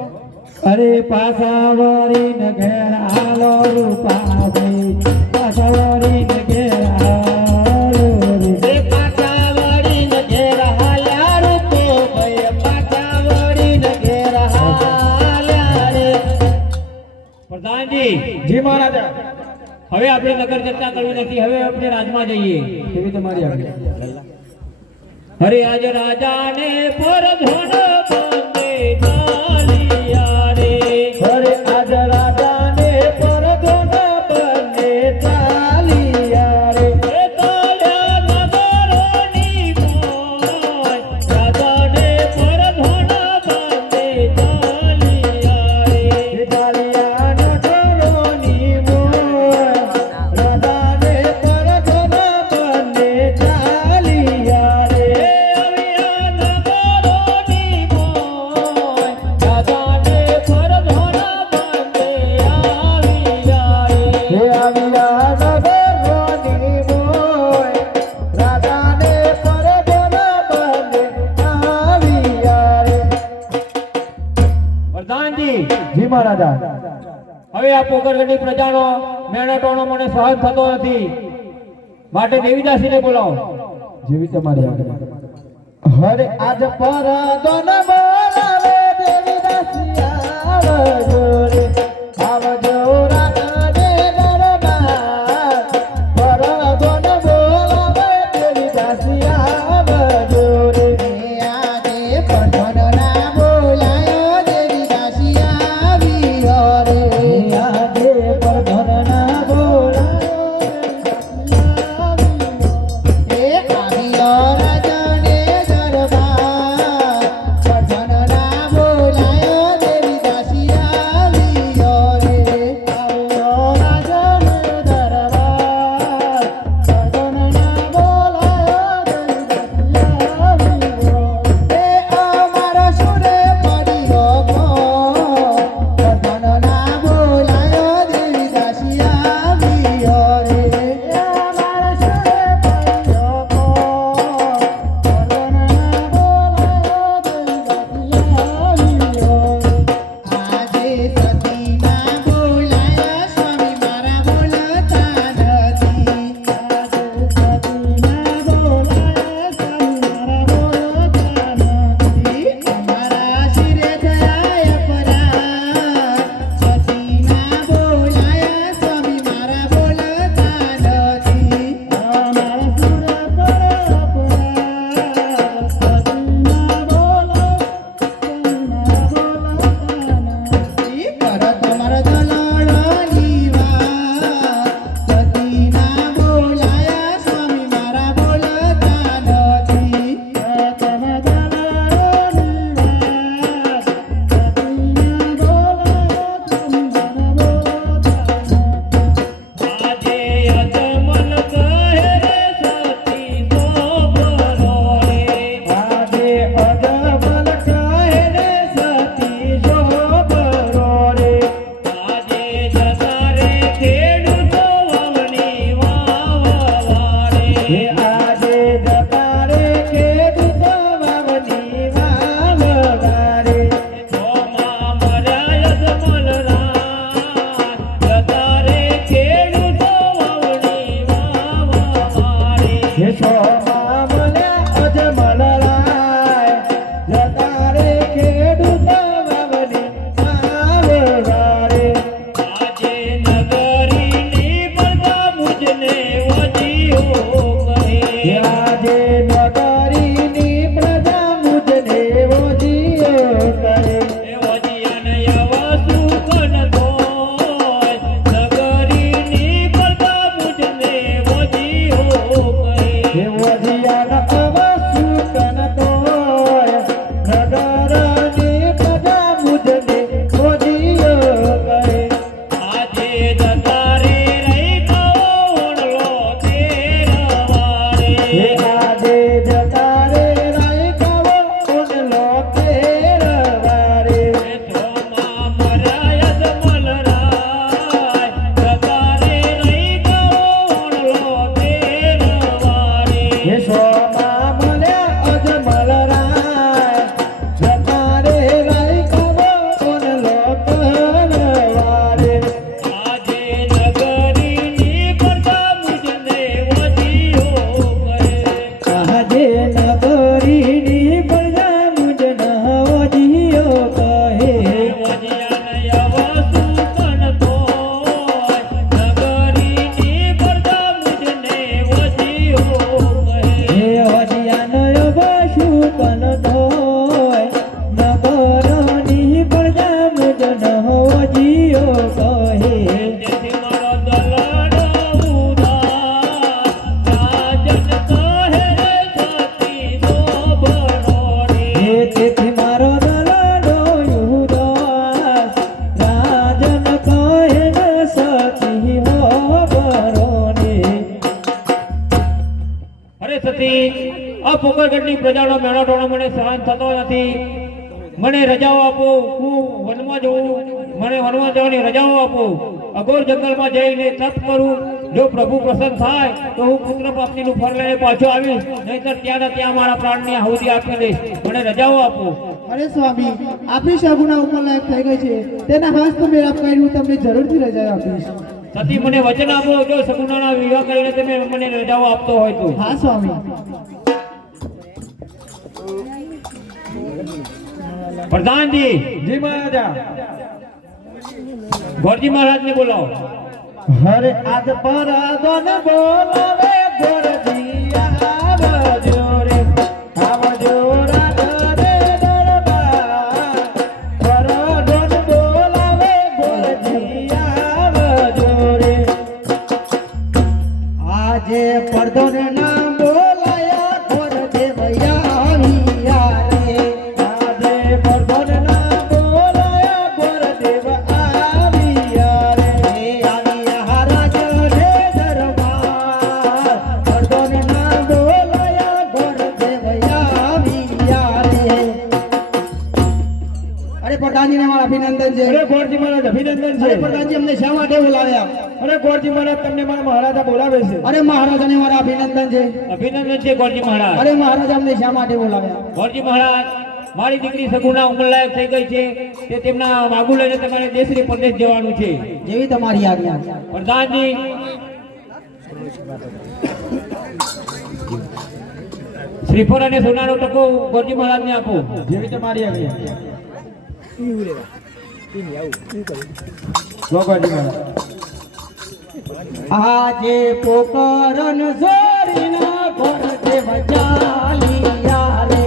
અરે પાછા વળીને ઘેર હાલો રૂપાભાઈ, પાછા વળીને ઘેર હાલો રે. એ પાછા વળીને ઘેર હાલ્યા રૂપો ભાઈ, પાછા વળીને ઘેર હાલ્યા રે. પ્રધાનજી, જી મહારાજા. હવે આપણે નગર ચર્ચા કરવી નથી, હવે આપણે રાજમાં જઈએ. કેવી તમારી આજ્ઞા? હરે આજ રાજાને પર ધન બંને ચાલિયા રે. અરે આજ રાજાને પરધોન બંને ચાલિયા રે. એ ચાલ્યા નગરોની મોય, રાજાને પર ધન બંને ચાલિયા રે. એ ચાલિયા નગરોની મોય, રાજાને પરધોન બંને ચાલિયા રે. હે આવિયા નગરોની મોય, રાજાને પરધોન બંને ચાલિયા રે. પ્રધાનજી, જી મહારાજા. હવે આ પોકરગઢની પ્રજાનો મેણાટોનો મને સહન થતો નથી, માટે દેવીદાસીને બોલાવો. જેવી તમારી આજ્ઞા. હરે આજ પરધોન બોલાવે દેવીદાસી આવજો રે. આવજો રાધાને દરબાર. પરધોન બોલાવે દેવીદાસી આવજો રે. આજે પરધોનના બોલાયો દેવીદાસી આવ્યો રે. આજે પરધોનના બોલાયો દેવીદાસી આવ્યો. એ આવ્યો રાજાને દરબાર, પરધનના નથી. આ પોકરગઢની પ્રજાનો મેળો ટોણો મને સહન થતો નથી. મને રજાઓ આપો, હું વનમાં જઉં, મને વનમાં જવાની રજાઓ આપો. અઘોર જંગલમાં જઈને તપ કરું. જો પ્રભુ પ્રસન્ન થાય તો હું પુત્ર પાપનીનું ફળ લઈને પાછો આવીશ, નહીંતર ત્યાં ને ત્યાં મારા પ્રાણની આહુતિ આપી દઈશ. મને રજાઓ આપો. અરે સ્વામી, આપણી સગુણા ઉંમરલાયક થઈ ગઈ છે, તેના હાથ તો મેળાપ કરી હું તમને જરૂરથી રજા આપીશ. સતી મને વચન આપો, જો સગુણાના વિવાહ કરીને તમે મને રજાઓ આપતો હોય તો. હા સ્વામી. પ્રધાનજી, જી મહારાજા. ગોરજી મહારાજને બોલાવો. હરે આજ પર આદન બોલાવે ગોરજી આવજો રે, આવજો રાધરે દરબાર. પર આદન બોલાવે ગોરજી આવજો રે. આજે પરદોને નામ બોલાયા ગોરદેવ આવ્યા રે. આજે પરદોને નામ બોલાયા ગોરદેવ આવ્યા રે. આવ્યા રાજ રે દરબાર. પરદોને નામ બોલાયા ગોરદેવ આવ્યા રે. અરે પ્રધાનજીને મારા અભિનંદન છે. અરે ગોરજી મહારાજ અભિનંદન અરે છે. પ્રધાનજી અમને શા માટે બોલાવ્યા? અરે ગોરજી મહારાજ તમને મારા મહારાજા બોલાવે છે. અરે મહારાજાને મારા અભિનંદન છે. અભિનંદન છે ગોરજી મહારાજ. અરે મહારાજા અમને શા માટે બોલાવ્યા? ગોરજી મહારાજ, મારી દીકરી સગુણા ઉંમરલાયક થઈ ગઈ છે, તે તેમના માગું લઈને તમારે દેશની પરદેશ જવાનું છે. જેવી તમારી આજ્ઞા. પ્રધાનજી, શ્રીફળ અને સોનાનો ટકો ગોરજી મહારાજને આપો. જેવી તમારી આજ્ઞા. લો ગોરજી મહારાજ. આજે પોકરન જોડીના ગોરદેવ ચાલિયા રે.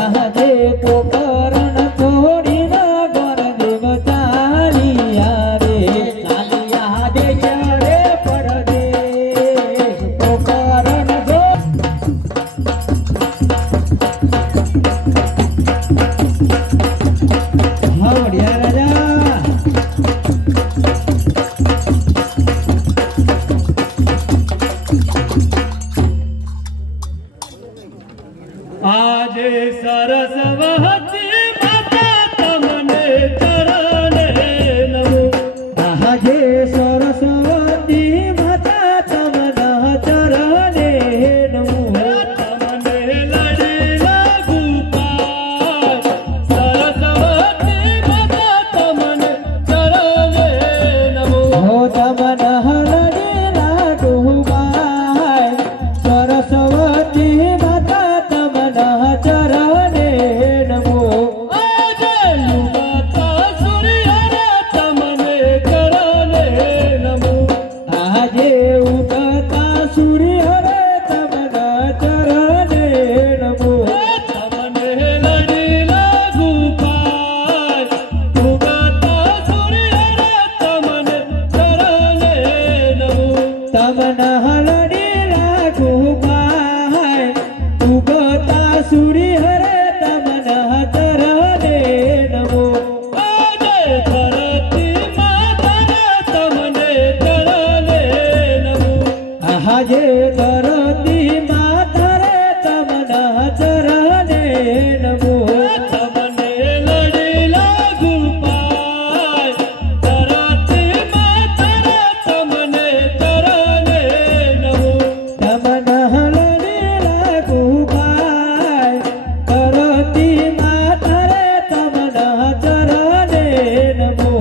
આજે પોકરન જોડીના ગોરદેવ ચાલિયા રે. ચાલિયા દેશ રે પરદેશ. પોકરન જો હા વડિયા રાજા. આજે સરસ્વતી માતા તમને ચરણે નમો. આજે સરસ્વતી માતા તમના ચરણે નમો. તમને લડી લાગુ પાર. સરસ્વતી માતા તમને ચરણે નમો. હો તમના હરડી લાગુ બાય. સરસ્વતી માતા તમના ચરણે નમો. આજે યુગતા સૂર્યને તમને ચરણે નમો. આજે ઉગતા સૂર્ય રે તમના ચરણે નમો. તમને લડી લાગુ પાર. ઉગતા સૂર્યને તમને ચરણે નમો. તમના હરડી લાગુ બાય. ઉગતા સૂર્ય રે તમના ચરણે નમો. આજે ધરતી માતાને તમને ચરણે નમો. આજે ધરતી માતા રે તમના ચરણે નમો. તમને લડી લાગુ પાર. ધરતી માતાને તમને ચરણે નમો. તમના હરડી લાગુ બાય. ધરતી માતા રે તમના ચરણે નમો.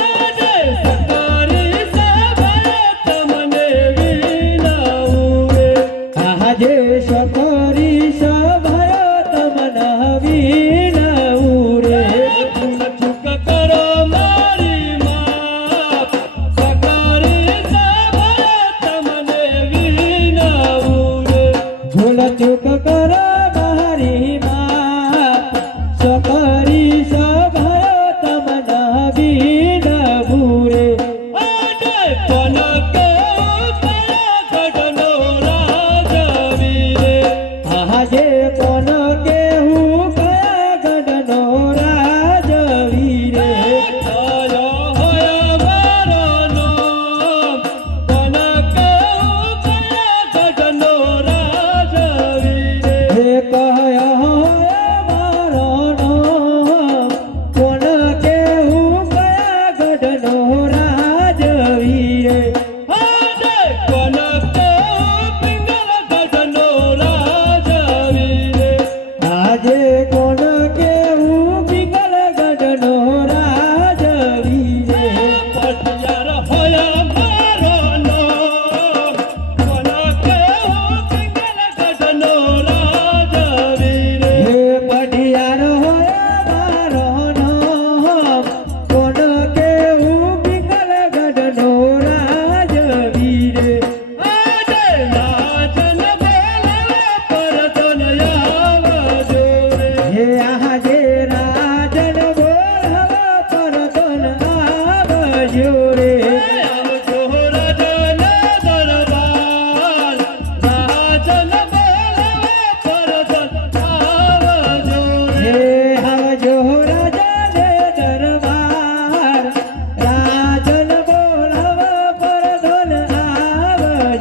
આજે સરકારી સભાએ તમને વિનાવું.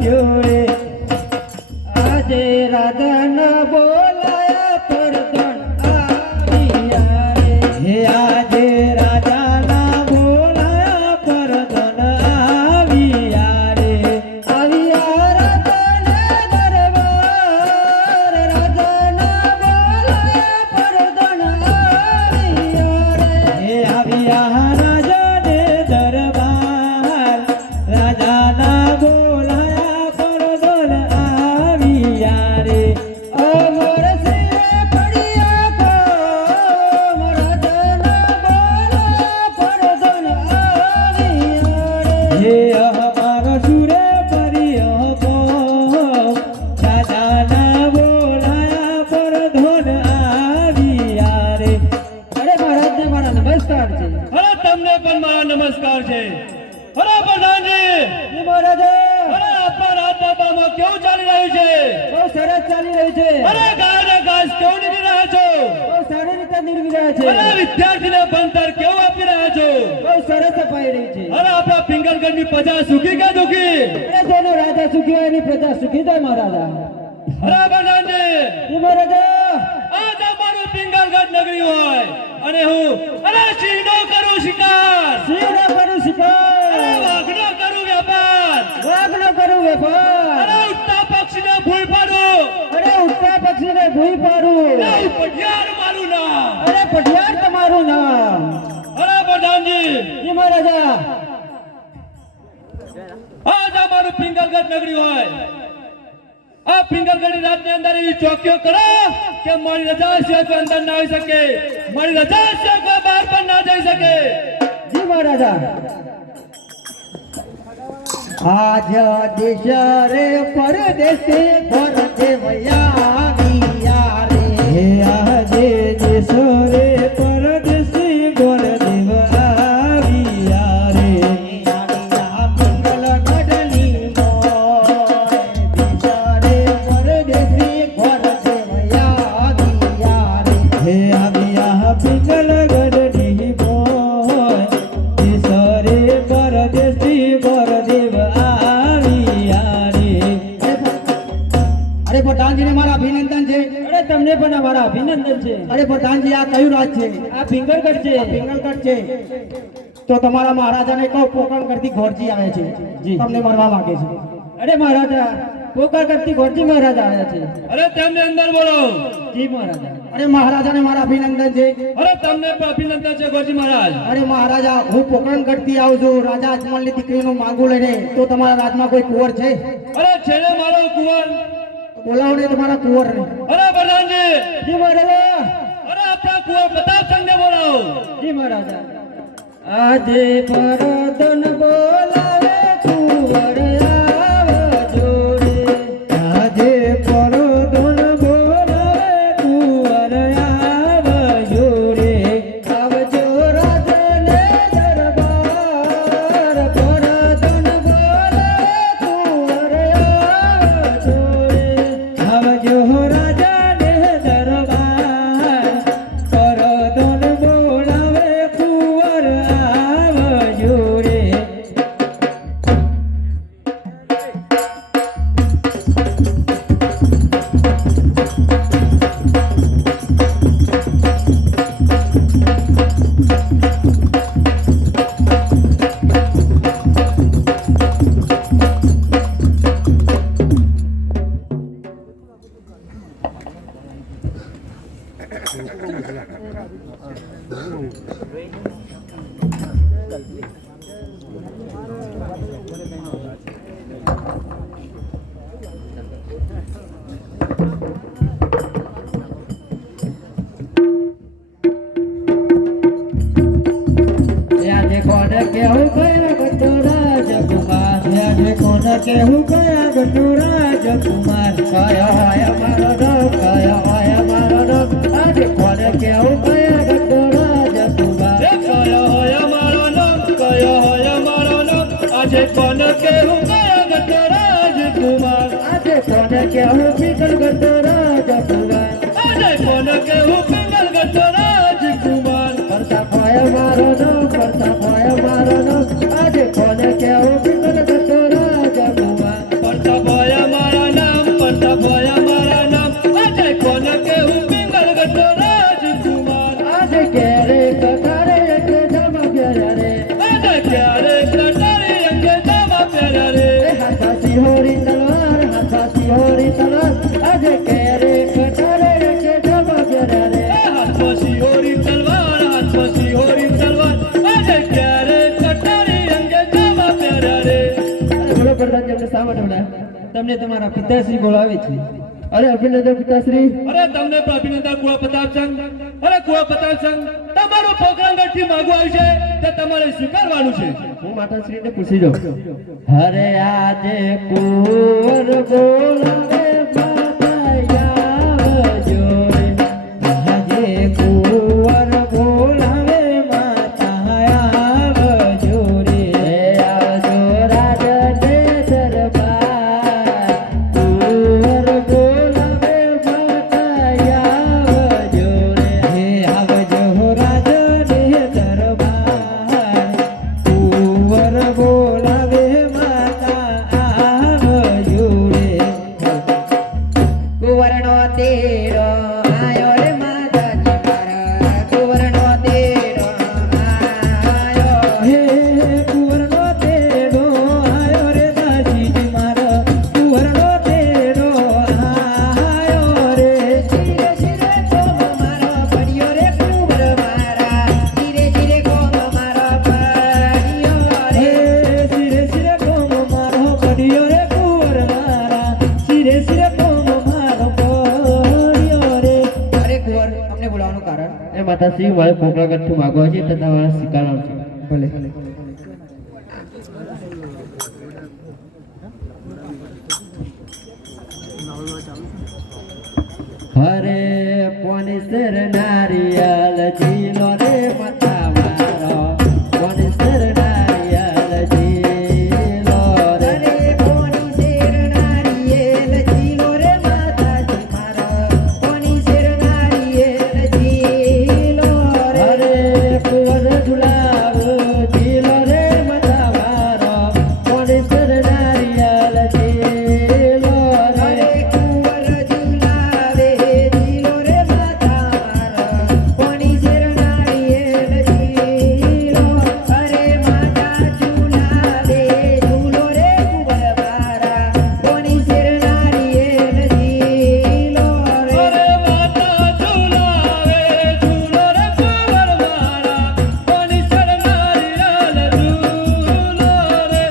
જોડે આજે રાધાના બોલાયા પરધન આવ્યા રે હે આજે રાજાના બોલાયા પરધન આવ્યા રે આવ્યા રાધાના દરબાર રાધાના બોલાયા પરધન આવ્યા રે હે આવ્યા રાજાને દરબાર રાજાના બોલાયા પરધન આવ્યા રે અમર સિંહ પડ્યા કો રાધાના બોલાયા પરધન આવ્યા રે હે અમારો સુરે પરિયો કો રાજાના બોલાયા પરધન આવ્યા રે અરે મહારાજને મારા નમસ્કાર છે અરે તમને પણ મારા નમસ્કાર છે. અરે પ્રધાનજી, જી મહારાજા અરે આપણા રાજસભામાં કેવું ચાલી રહ્યું છે? બહુ સરસ ચાલી રહ્યું છે અરે ગાયને ઘાસ કેવું નીકળી રહ્યા છો? બહુ સારી રીતે નિર્મી રહ્યા છે અરે વિદ્યાર્થીને ભણતર કેવું આપી રહ્યા છો? બહુ સરસ અપાઈ રહી છે અરે આપણા પિંગલગઢની પ્રજા સુખી કે દુખી? અરે જેનો રાજા સુખી હોય એની પ્રજા સુખી થાય મહારાજા અરે પ્રધાનજી, જી મહારાજા આજ અમારું પિંગલગઢ નગરી હોય અને હું સિંહનો કરું શિકાર, સિંહ નો કરું શિકાર વાઘનો કરું વેપાર, વાઘ નો કરું વેપાર ઉડતા પક્ષીને ભૂલ પાડું, અરે ઉડતા પક્ષીને ભૂઈ પાડું હું પઢિયાર મારું નામ. અરે પઢિયાર તમારું નામ અરે પ્રધાનજી, જી મહારાજા આજ અમારું પિંગલગઢ નગરી હોય, આ પિંગલગઢની રાતની અંદર એવી ચોકીઓ કરો કે મારી રજા સિવાય કોઈ અંદર ના આવી શકે, મારી રજા સિવાય કોઈ બહાર પણ ના જઈ શકે. જી મહારાજા આજ દેશ રે પરદેશે ઘર દેવયા રે હે આજે દેશો રે પરદેશી ગોરદેવ આવ્યા રે આવ્યા પિંગલગઢની મોર દેશ રે પરદેશી ઘર દેવયા રે હે આવ્યા પિંગલગઢની મોય દેશો રે પરદેશી ગોરદેવ આવ્યા રે અરે પ્રધાનજીને મારા અભિનંદન છે અરે તમને પણ અમારા અભિનંદન છે અરે પ્રધાનજી આ કયું રાજ છે આ પિંગલગઢ છે પિંગલગઢ છે તો તમારા મહારાજાને કહો પોકરણગઢથી ઘોડજી આવે છે જી. તમને મળવા માંગે છે અરે મહારાજા પોકરણગઢથી ઘોડજી મહારાજા આવ્યા છે અરે તેમને અંદર બોલો. જી મહારાજા અરે મહારાજાને મારા અભિનંદન છે અરે તમને પણ અભિનંદન છે ગોરજી મહારાજ. અરે મહારાજા હું પોકરણગઢથી આવું છું રાજા અજમલની દીકરીનું માંગુ લઈને તો તમારા રાજમાં કોઈ કુંવર છે અરે છેલ્લે મારો કુંવર. બોલાવો ને તમારા કુંવરને અરે પ્રધાનજી, જી મહારાજા અરે આપણા કુંવર પ્રતાપચંદને બોલાવો. જી મહારાજા આજે પરદન બોલાવે કુંવર આવજો રે આજે પરધન બોલાવે કુંવર આવજો રે આવજો રાજને દરબાર પરદન બોલાવે કુંવર આવજો રે આવજો રાજાને દરબાર પરધન બોલાવે કુંવર આવજો રે આજે કોને કેવું કયા ગટો રાજકુમાર આજે કોને કેવું કયા ગટો રાજકુમાર કયા હોય મારો રબ કયા હોય મારો રબ આજે કોને કેવું કયા ગટો રાજકુમાર કયો હોય અમારો નામ, કયો હોય અમારો નામ, આજે કોને કેવું કયા ગટો રાજકુમાર, આજે કોને કેવું પીકલ ગટો રાજકુમાર આજે કોને કેવું પિંગલગઢ રાજકુમાર. કરતા હોય મારો નામ કરતા હોય મારો નામ આજે કોને કેવું પીકલ ગટો રાજકુમાર પડતા તમને શા માટે બોલાયા? તમને તમારા પિતાશ્રી બોલાવે છે. અરે અભિનંદન પિતાશ્રી. અરે તમને પણ અભિનંદન કુવા પ્રતાપ સંઘ. અરે કુવા પ્રતાપ સંઘ તમારું પોકરણગઢથી માગવું આવ્યું છે તે તમારે સ્વીકારવાનું છે. હું માતાશ્રીને પૂછી જાઉં. અરે આજે કુંવર બોલાવે માતા આવજો રે. આજે કુંવર બોલાવે માતા આવજો રે. આવજો રાજને દરબાર. કુંવર બોલાવે માતા આવજો રે. હે આવજો રાજને દરબાર. કુંવર બોલાવે માતા આવજો રે. કુંવરનો તેડો આયો રે માતાજી મારા. કુંવરનો તેડો આયો. હે કુંવરનો તેડો આયો રે દાસીજી મારા. કુંવરનો તેડો આયો રે. શિરે શિરે કોમ મારો પડ્યો રે કુંવર મારા. શિરે શિરે કોમ મારો પડ્યો રે. શિરે શિરે કોમ મારો પડ્યો રે કુંવર મારા. શિરે શિરે કોમ મારો પડ્યો રે. અરે કુંવર અમને બોલાવવાનું કારણ? એ માતાશ્રી મારે પોકરણગઢથી માગવા છે તો તમારા સ્વીકાર આવશે. ભલે. હરે પોનેસર નારિયેલ જીલો રે માતા મારો. પોનેસર નારિયેલ જીલો રે. પોનેસર નારિયેલ જીલો રે માતાજી મારો. પોનેસર નારિયેલ જીલો રે. હરે કુંવર ઝુલાવ જીલો રે માતા મારો. પોનેસર નારિયેલ જીલો રે. કુંવર ઝુલાવે જીલો રે માતા મારા. પોનેસર નારિયેલ જીલો. અરે માતા ઝુલાવે ઝૂલો રે કુંવર મારા. પોનેસર નારિયેલ જીલો રે. અરે માતા ઝુલાવે ઝૂલો રે કુંવર મારા. પોનેસર નારિયેલ ઝૂલો રે.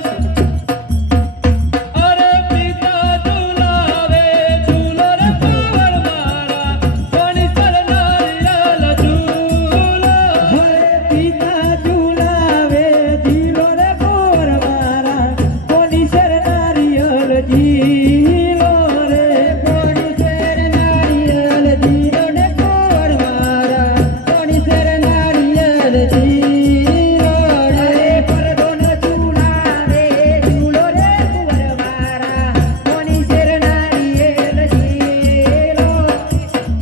અરે પિતા ઝુલાવે ઝૂલો રે કુંવર મારા. પોનેસર નારિયેલ ઝૂલો. હરે પિતા ઝુલાવે જીલો રે કુંવર મારા. પોનેસર નારિયેલ જીલો રે. પોનેસર નારિયેલ જીલો ને કુંવર મારા. પોનેસર નારિયેલ જીલો રે. પરદોન ઝુલાવે ઝૂલો રે કુંવર મારા. પોનેસર નારિયેલ જીલો.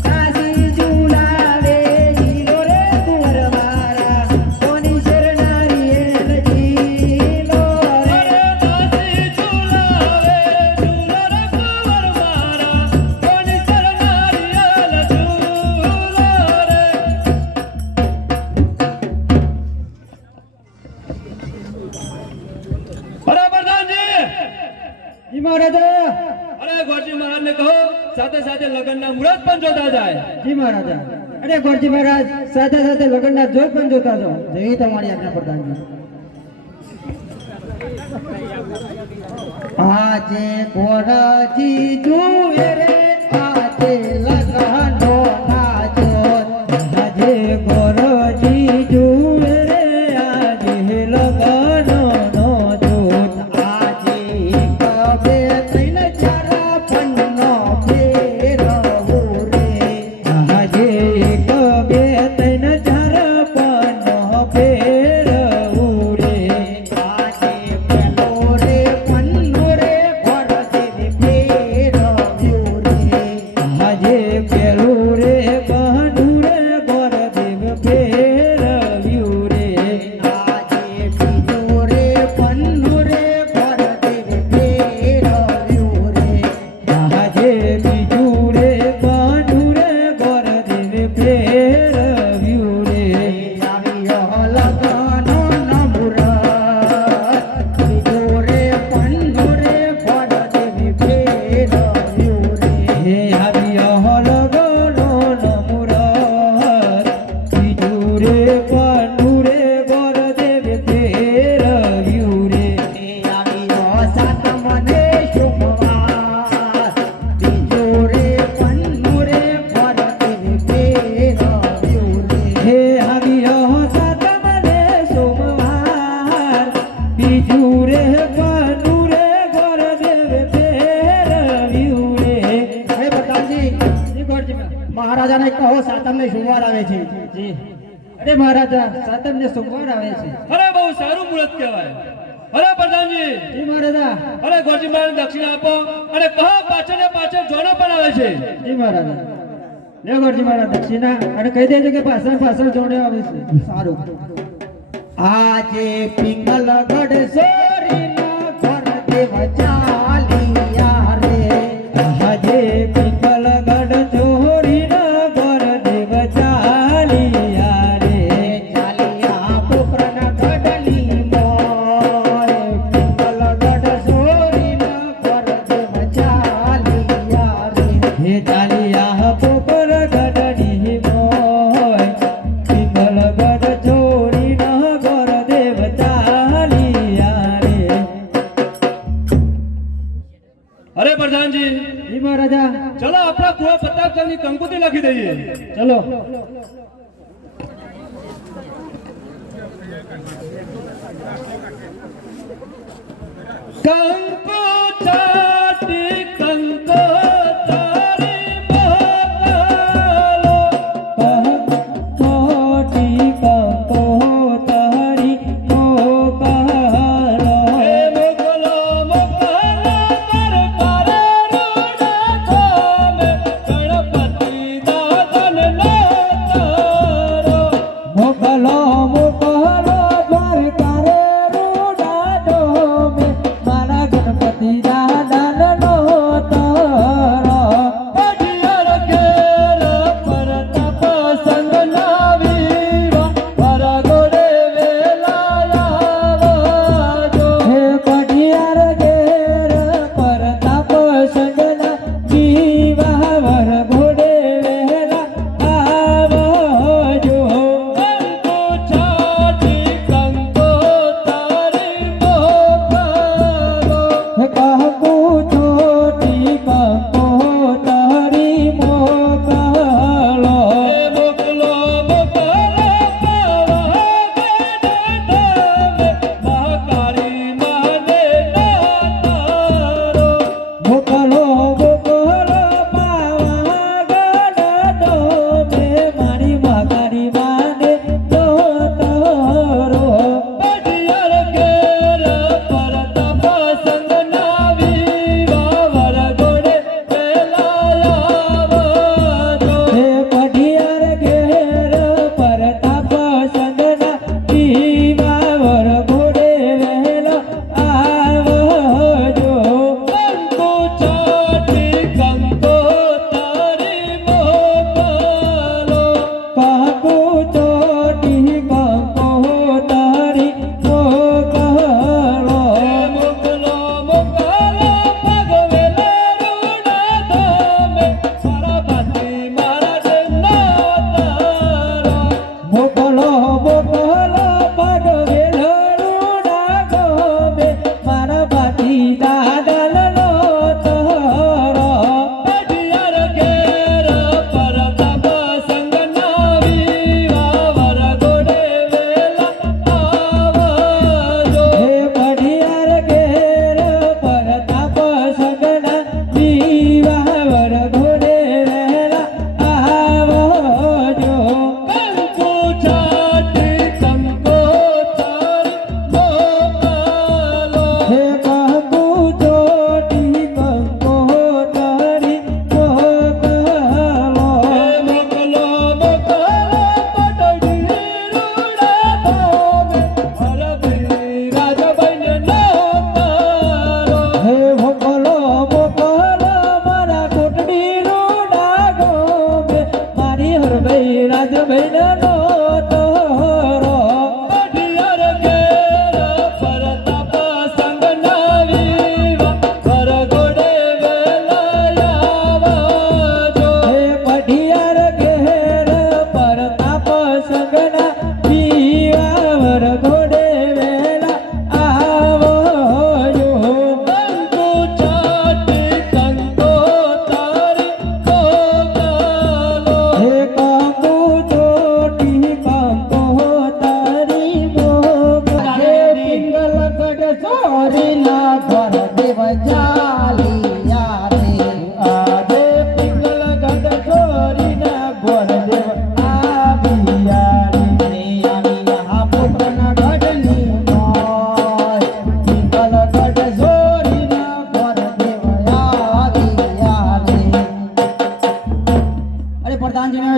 કાશી ઝુલાવે જીલો રે કુંવર મારા. પોનેસર નારિયેલ જીલો રે. અરે દાસી ઝુલાવે ઝૂલો રે કુંવર મારા. પોનેસર નારિયેલ ઝૂલો રે. અરે પ્રધાનજી જી મહારાજા. અરે ગોરજી મહારાજને કહો સાથે સાથે લગ્નના મુહૂર્ત પણ જોતા જાય. જી મહારાજા. અરે ગોરજી મહારાજ સાથે સાથે લગ્નના જોગ પણ જોતા જાઓ. જય તમારી આજ્ઞા પ્રધાનજી. આજે ગોરજી જુએ રે આજે લગનો નાજો. આજે ગોરજી જુએ રે આજે લગનો નો જોત. આજે કબે તૈન ચારા પન્નો ફેરવું રે. આજે કબે તૈન ચારા પન્નો ફેરવું રે. આજે પેલો રે પન્નો રે ગોરજી ફેરવ્યું રે. આજે પેલું રે બહનું રે ગોરદેવ ફેરવ્યું રે. આજે બીજું રે પન્નું રે ગોરદેવ ફેરવ્યું મહારાજાને કહો સાતમને સોમવાર આવે છે. જી અરે મહારાજા સાતમને સોમવાર આવે છે. અરે બહુ સારું મુહૂર્ત કહેવાય. અરે પ્રધાનજી, જી મહારાજા. અરે ગોરજી મહારાજ દક્ષિણા આપો અને કહો પાછળ ને પાછળ જોડો પણ આવે છે. જી મહારાજા. લે ગોરજી મહારાજ દક્ષિણા અને કહી દેજો કે પાછળ પાછળ જોડે આવે છે. સારું. આજે પિંગલગઢ સોરીના ઘર દેવ ચાલિયા રે. આજે પિંગલગઢ ચોરીના ઘર દેવ ચાલિયા રે. ચાલિયા પોપરના ગઢની મોય. પિંગલગઢ સોરીના ઘર દેવ ચાલિયા રે. હે ચાલિયા પોપર ગઢની મોય. પિંગલગઢ ચોરીના ઘર દેવ ચાલિયા રે. અરે પ્રધાનજી, જી મહારાજા. ચલો આપણા કુવા પ્રતાપચંદની કંકુતિ લખી દઈએ. ચલો. કંકુ ચાટી કંકો તારી મોકલો. કોટી કંકો તારી મોકલો. હે મોકલો મોકલો પરકારે રૂડા ગોમે. ગણપતિ દાદનનો તારો. મોકલો મોકલો દ્વારકા રે રૂડા ડોમે. મારા ગણપતિ દાદાનો તારો. અઢિયાર ઘેર પરતાપ સંગના વીરા. મારા ગોરે વેલા આવજો. હે પઢિયાર ઘેર પરતાપ સંગના જીવા વર ઘોડે વહેલા આવજો. કંકુ ચાટી કંકો તારી મોકલો. હે કહકુ ચોટી કંકો તારી મોકલો. હે મોકલો મોકલો પાવાગઢ ધામે. મહાકાળી માને ના તારો. મોકલો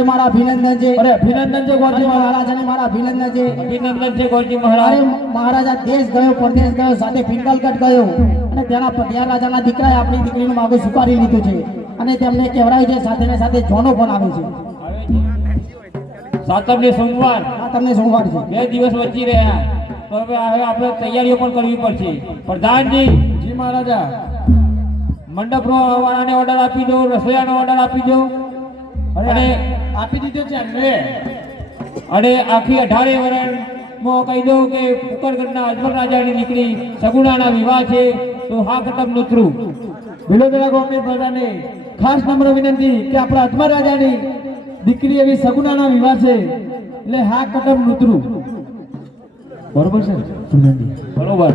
મહારાજને મારા અભિનંદન છે. અરે અભિનંદન છે ગોરજી મહારાજ. મહારાજાને મારા અભિનંદન છે. અભિનંદન છે ગોરજી અરે મહારાજ. મહારાજા દેશ ગયો, પરદેશ ગયો, સાથે પિંગલગઢ ગયો અને તેના પટિયાર રાજાના દીકરાએ આપણી દીકરીનું માગું સ્વીકારી લીધું છે અને તેમને કહેવરાયું છે સાથે ને સાથે જોનો પણ આવે છે. સાતમને સોમવાર આ તમને સોમવાર છે. 2 દિવસ વચ્ચે રહ્યા તો હવે આપણે તૈયારીઓ પણ કરવી પડશે. પ્રધાનજી જી મહારાજા. મંડપનો વાળાને ઓર્ડર આપી દો, રસોઈયાનો ઓર્ડર આપી દો અરે અને આપી દીધો છે એમને. અને આખી 18 વર્ષમાં કહી દઉં કે કુકરગઢના અજમલ રાજાની દીકરી સગુણાના વિવાહ છે તો હા કટમ નોતરું. ભિલોદરા ગામની પ્રજાને ખાસ નમ્ર વિનંતી કે આપણા અજમલ રાજાની દીકરી એવી સગુનાના વિવાહ છે એટલે હા કદમ નૂતરું. બરોબર છે ને? બરોબર.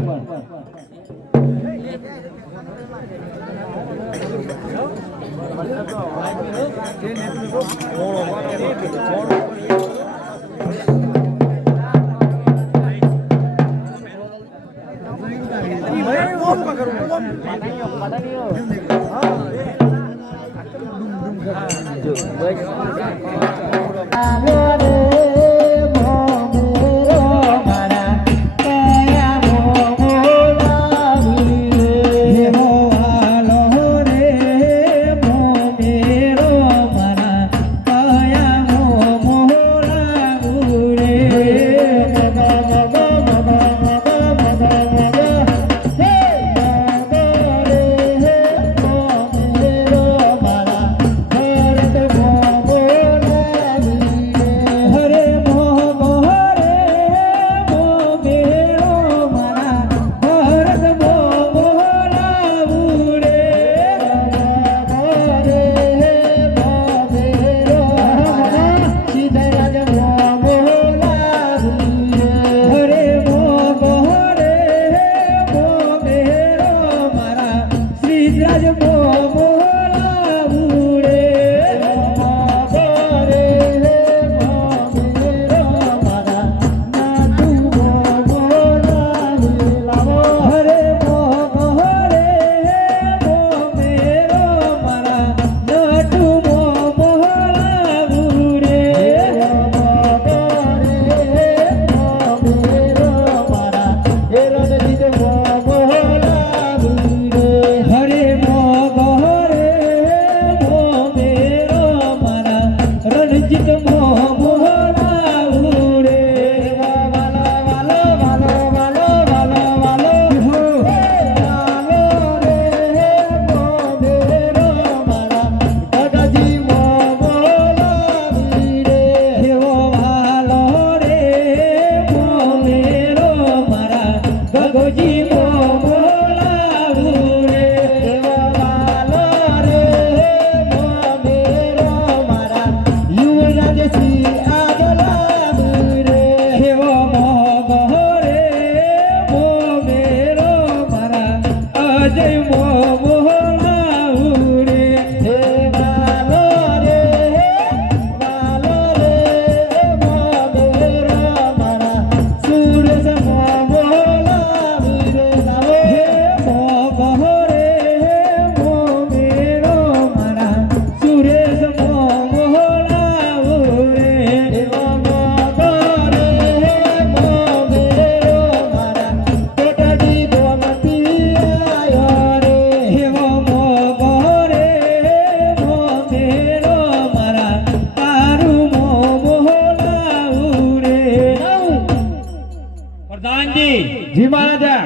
જી મહારાજા.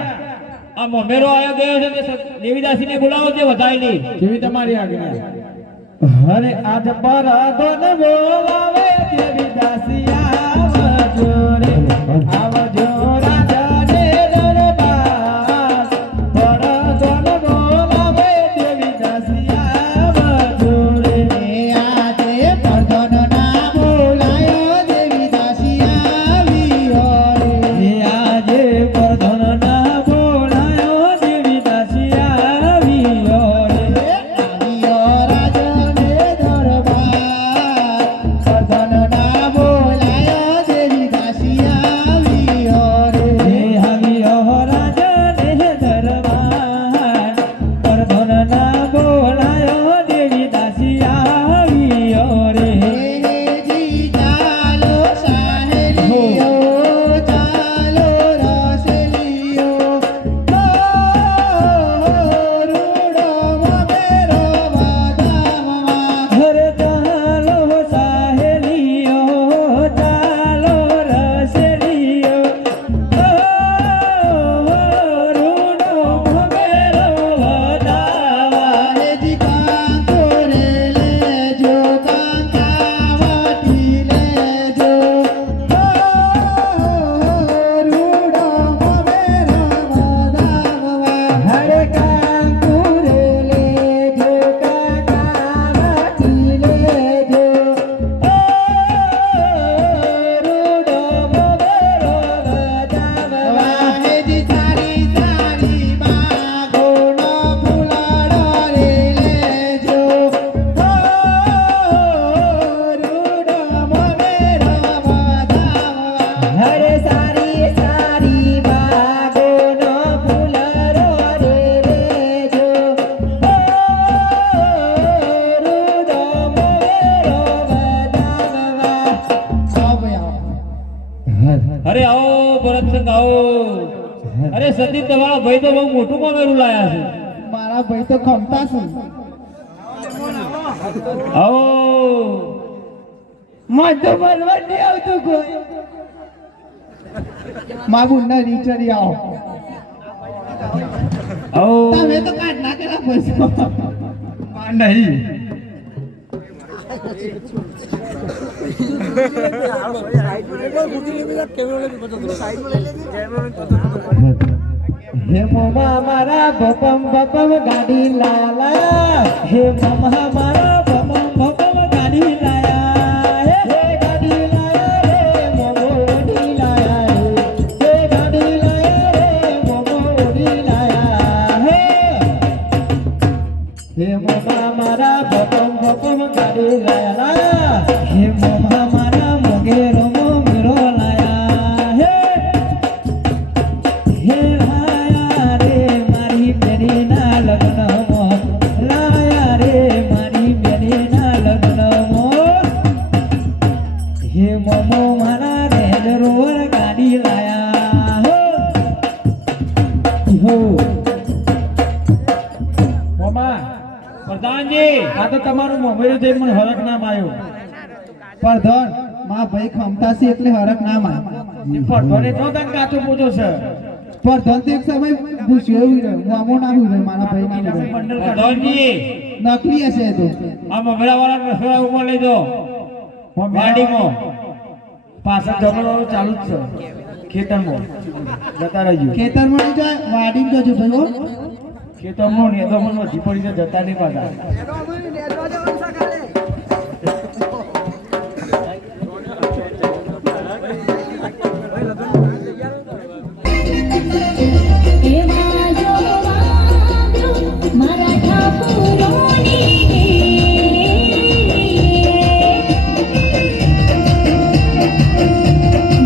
આ મોમેરો આવ્યો ગયો છે તે દેવીદાસીને બોલાવો છે વધારેલી. જેવી તમારી આજ્ઞા. અરે આજ પર ધન બોલાવે દેવી દાસિયા આવજો રે આવજો રાજા ને દરબાર. પર ધન બોલાવે દેવી દાસિયા આવજો રે. આજે પર ધન ના બોલાયો દેવી દાસિયા આવી રે. આજે પર ધન ના બોલાયો દેવી દાસિયા આવી રે. આવ્યો રાજા ને દરબાર. પર ધન ના બોલાયો દેવી દાસિયા આવી રે. અરે સતી તમારા ભાઈ તો બહુ મોટું મામેરું લાયા છે. મારા ભાઈ તો ખમતા છું. આવો મને તો મળવા નહીં આવતું કોઈ. મા બુનના રીચરી આવો. આવો તમે તો કાઢ નાખેલા પૈસા. નહીં. હે મોમા મારા બપમ બપમ ગાડી લાયા. હે મોમા મારા બપમ બપમ ગાડી લાયા. હે ગાડી લાયા રે મોમો ઓડી લાયા. હે ગાડી લાયા રે મોમો ઓડી લાયા. હે મોમા મારા બપમ બપમ ગાડી લાયા. હે મોમા મારા મોગેરો મેરો લાયા. હે લાયા રે મારી બેનીના લગ્નમાં. લાયા રે મારી બેનીના લગ્નમાં. હે મોમો મારા રેડ રોવર ગાડી લાયા. હો મોમા પ્રધાનજી આ તો તમારું મોબાઈલ જોઈને મને હરખ નામ આવ્યું. પરધન માં ભાઈ ખમતા છે એટલે હરખ નામ આવ્યું. પરધને તો તને કાચો પૂછો છે. પરધન તો એક સમય પૂછ્યો એવું રહ્યો. મોમો ના હોય મારા ભાઈ ના હોય. પ્રધાનજી નકલી હશે એ તો. આ મમરા વાળા રસોડા ઉપર લઈ દો વાડીમાં. પાછળ જમણવાનું ચાલુ જ છે ખેતરમાં. જતા રહેજો ખેતરમાં નહીં જાય વાડી જજો ભાઈ હો. ખેતરમાં ને તો મને વધી પડી જાય જતા નહીં પાછા. એવા જો વાગ્યો મારા ઠાકોરોની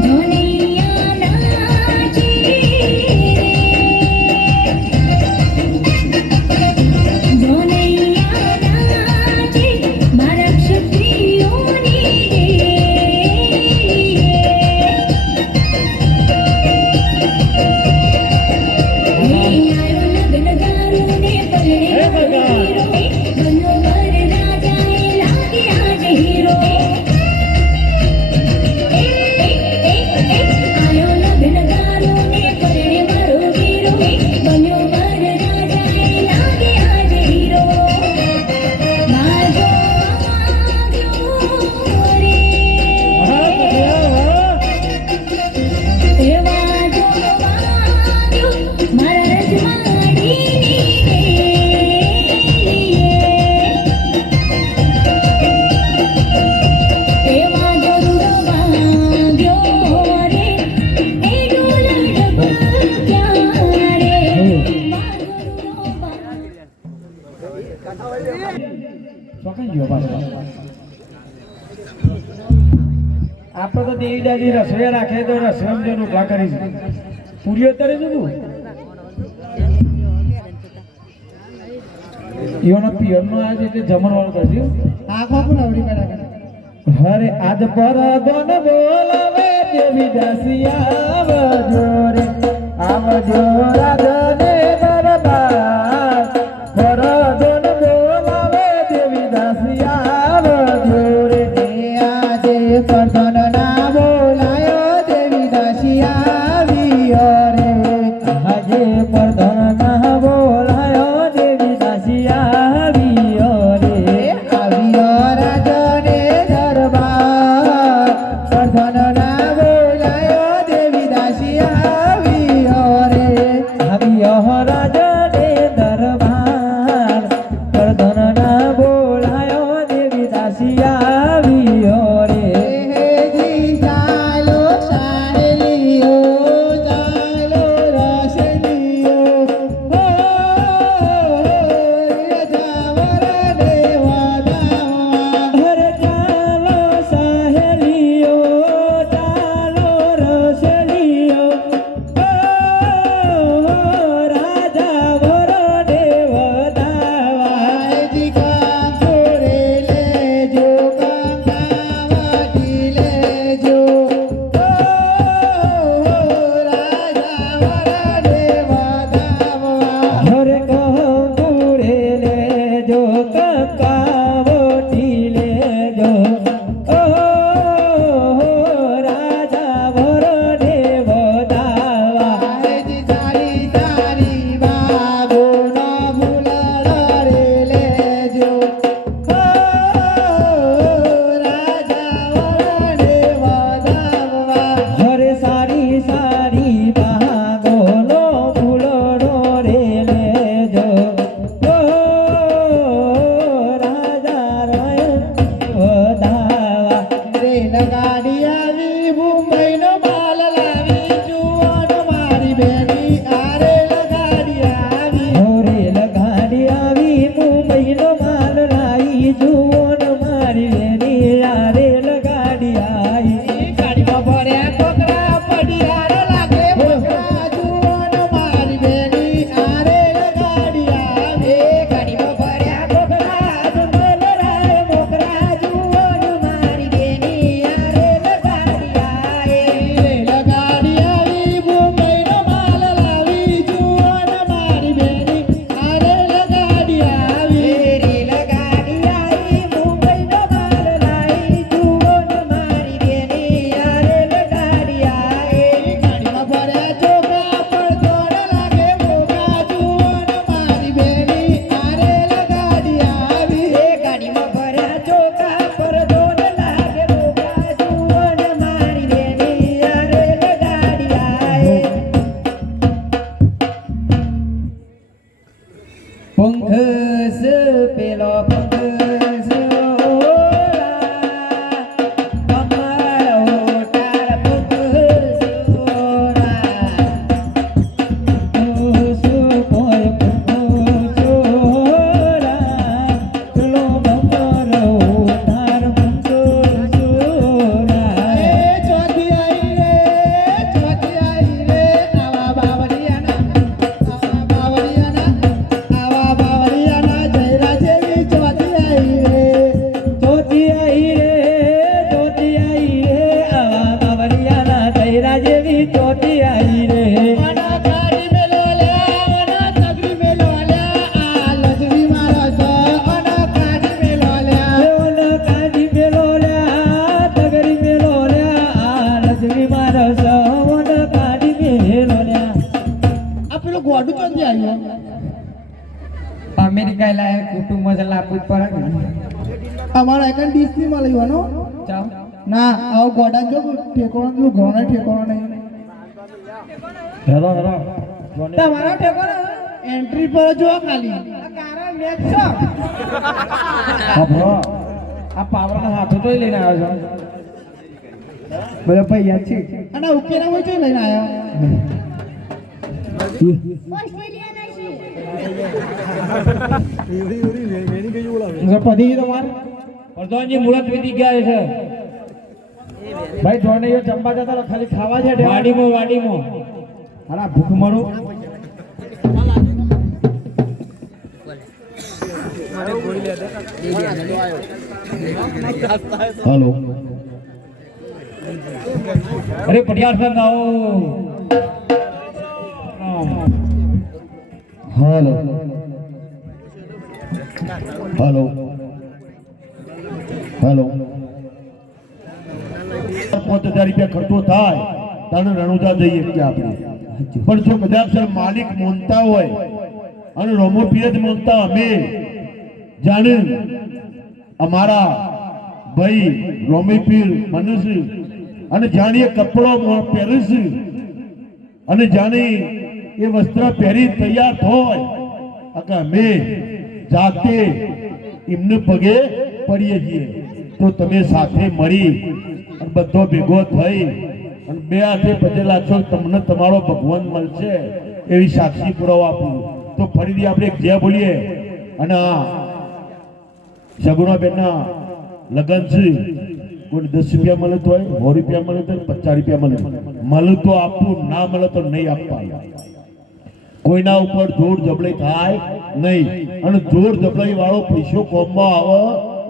જોનિયા નાચી જોનિયા નાચી મારા ક્ષત્રિયોની આપણે તો દેવી દાદી રસોઈ રાખે તો રસોઈ જો રોટલા કરીશું. પૂરીઓ તરે શું ઈઓનો પિયરનો આજ એટલે જમણવાળો કરજો. આખો પણ આવડી કરા હરે આજ પર દોન બોલાવે દેવી દાસિયા આવજો રે આવજો રાજને દરબાર. પર દોન બોલાવે દેવી દાસિયા આવજો રે. આજે પરધન ના બોલાયો દેવી દાસિયા આવ્યો રે. આજે પરધન ના બોલાયો દેવી દાસિયા આવ્યો રે. આવ્યો રાજને દરબાર. પરધન ના બોલાયો દેવી દાસિયા આવ્યો રે. આવ્યો પેલો પગ સોરા અમારો તાર પગ સોરા સો કોઈ પગ સોરા પેલો અમારો તાર પગ સોરા એ ચોથી આઈ રે આવા બાવળિયાના જયરા જેવી ચોથી આઈ રે આવા બાવળિયાના જયરા જેવી ચોથી આઈ રે મના કાઢી મેલો લ્યા મના તગડી મેલો લ્યા આ લજવી મારો સો મના કાઢી મેલો લ્યા મના કાઢી મેલો લ્યા તગડી મેલો લ્યા આ લજવી મારો સો મના કાઢી મેલો લ્યા આ પેલો ગોડું ચોથી આવ્યો અમેરિકા લાયા કુટુંબ મસાલા આપવું જ પડે ને અમારા એકન ડીસની માં લેવાનો ચાલ ના આવ ગોડા જો ઠેકોણા જો ઘોડા ઠેકોણા નહીં હેલો તમારા ઠેકોણા એન્ટ્રી પર જો ખાલી આ કારા મેચ છો હા આ પાવરના હાથો તો લઈને આવ્યો છો બધા પૈયા છે અને ઉકેલા હોય તો લઈને આવ્યા પતિ તમારે પ્રધાનજી મુહૂર્ત વીતી ગયા છે ભાઈ જોને એ જમવા જતા ખાલી ખાવા છે વાડીમાં હારા ભૂખ મરો હેલો અરે પટિયાર સંઘ આવો હેલો હેલો હેલો 5000 રૂપિયા ખર્ચો થાય તને રણુજા જઈએ કે આપણે પણ જો કદાચ માલિક મોનતા હોય અને રોમો પીર જ મોનતા અમે જાણે અમારા ભાઈ રોમી પીર મનુષ્ય અને જાણીએ કપડો પહેરીશ અને જાણે એ વસ્ત્ર પહેરી તૈયાર હોય કે અમે જાતે એમને પગે પડીએ છીએ તો તમે સાથે મળી અને બધો ભેગો થઈ અને બે હાથે પજેલા છો તમને તમારો ભગવાન મળશે એવી સાક્ષી પુરાવો આપું તો ફરીથી આપણે જે બોલીએ અને આ સગુણાબેનના લગન છે કોઈ 10 રૂપિયા મળે તો હોય 100 રૂપિયા મળે તો 50 રૂપિયા મળે તો આપવું ના મળે તો નહીં આપવા કોઈના ઉપર જોર જબડાઈ થાય નહીં અને જોર જબડાઈ વાળો પૈસો કોમમાં આવે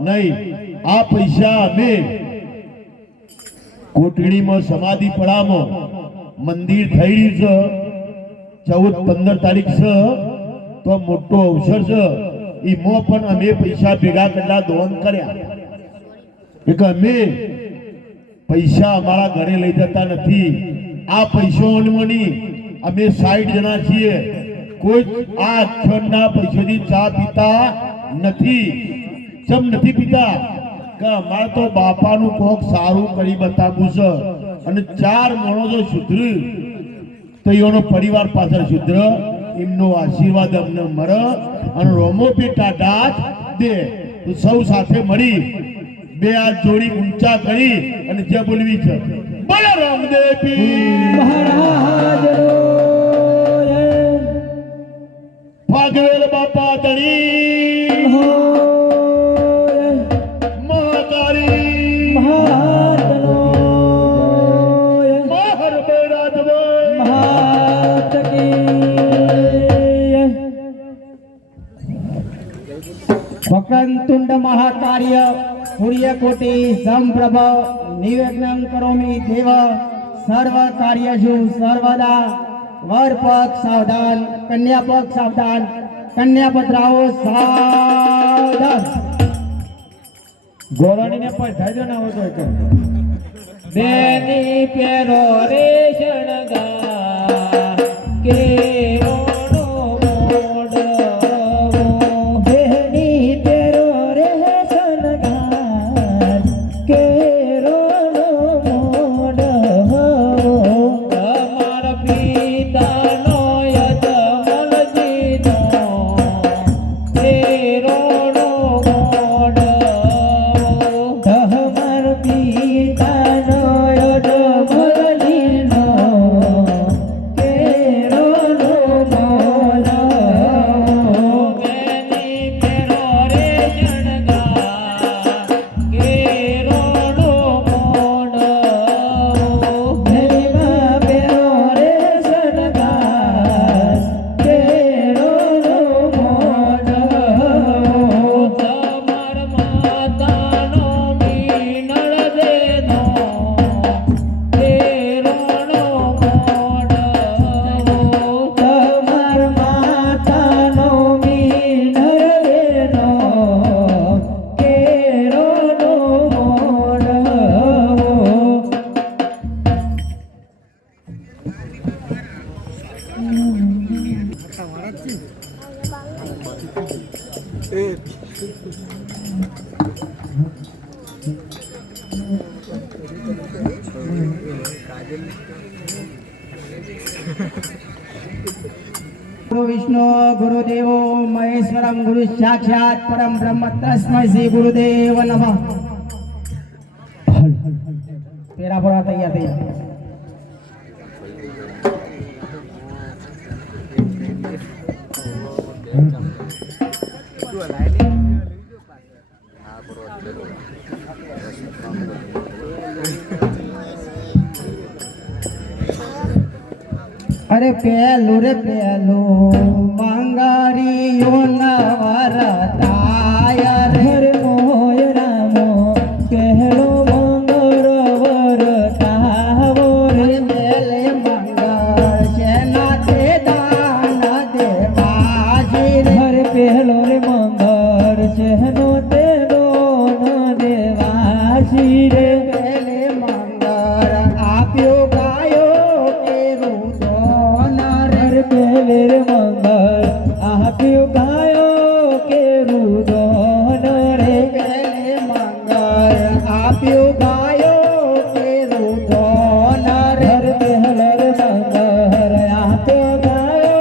નહીં આ પૈસા અમે કોટડીમાં સમાધિ પડામાં મંદિર થઈ રહ્યું છે 14-15 તારીખ છે તો મોટો અવસર છે એમાં પણ અમે પૈસા ભેગા કેટલા દોન કર્યા એક અમે પૈસા અમારા ઘરે લઈ જતા નથી આ પૈસાઓની અમે 60 જણા છીએ કોઈ આ અક્ષરના પૈસાથી ચા પીતા નથી ચમ નથી પીતા કે અમારે તો બાપાનું કોક સારું કરી બતાવવું છે અને 4 માણસો સુધર તો એનો પરિવાર પાછળ સુધર એમનો આશીર્વાદ અમને મળે અને રોમો પેટા દાંત દે તો સૌ સાથે મળી બે હાથ જોડી ઊંચા કરી અને જે બોલવી છે બોલો રામદેવ પીર ભાગવેલ બાપા તણી મહાકાળી મહર વક્રતુંડ મહાકાર્ય સૂર્યકોટિ સંપ્રભ નિવેદન કરોમિ દેવ સર્વ કાર્યજુ સર્વદા વર પક્ષ સાવધાન કન્યા પક્ષ સાવધાન કન્યા પત્રાઓ સાવધાન ગોરાણીને પણ થાય ના હોય તો બેની પેરો રે શણગા કે રો गुरु विष्णु गुरुदेवो महेश्वरम गुरु साक्षात परम ब्रह्म तस्मै श्री गुरुदेव नमः। तेरा बड़ा तैयार तैयार अरे पेलू रे पेलू मंगारियो नवरताया रे मोय रामो पहलो मंगर वरतावो रे मेले मंगर सेना दे दान देवाजी रे पहलो रे मंगर सेनो दे दोन देवाजी रे मेले मंगर आप्यो गायो पेले रे मंगल आप्यो गायो के रुदन रे पेले मंगल आप्यो गायो के रुदन रे पेले रे मंगल आप्यो गायो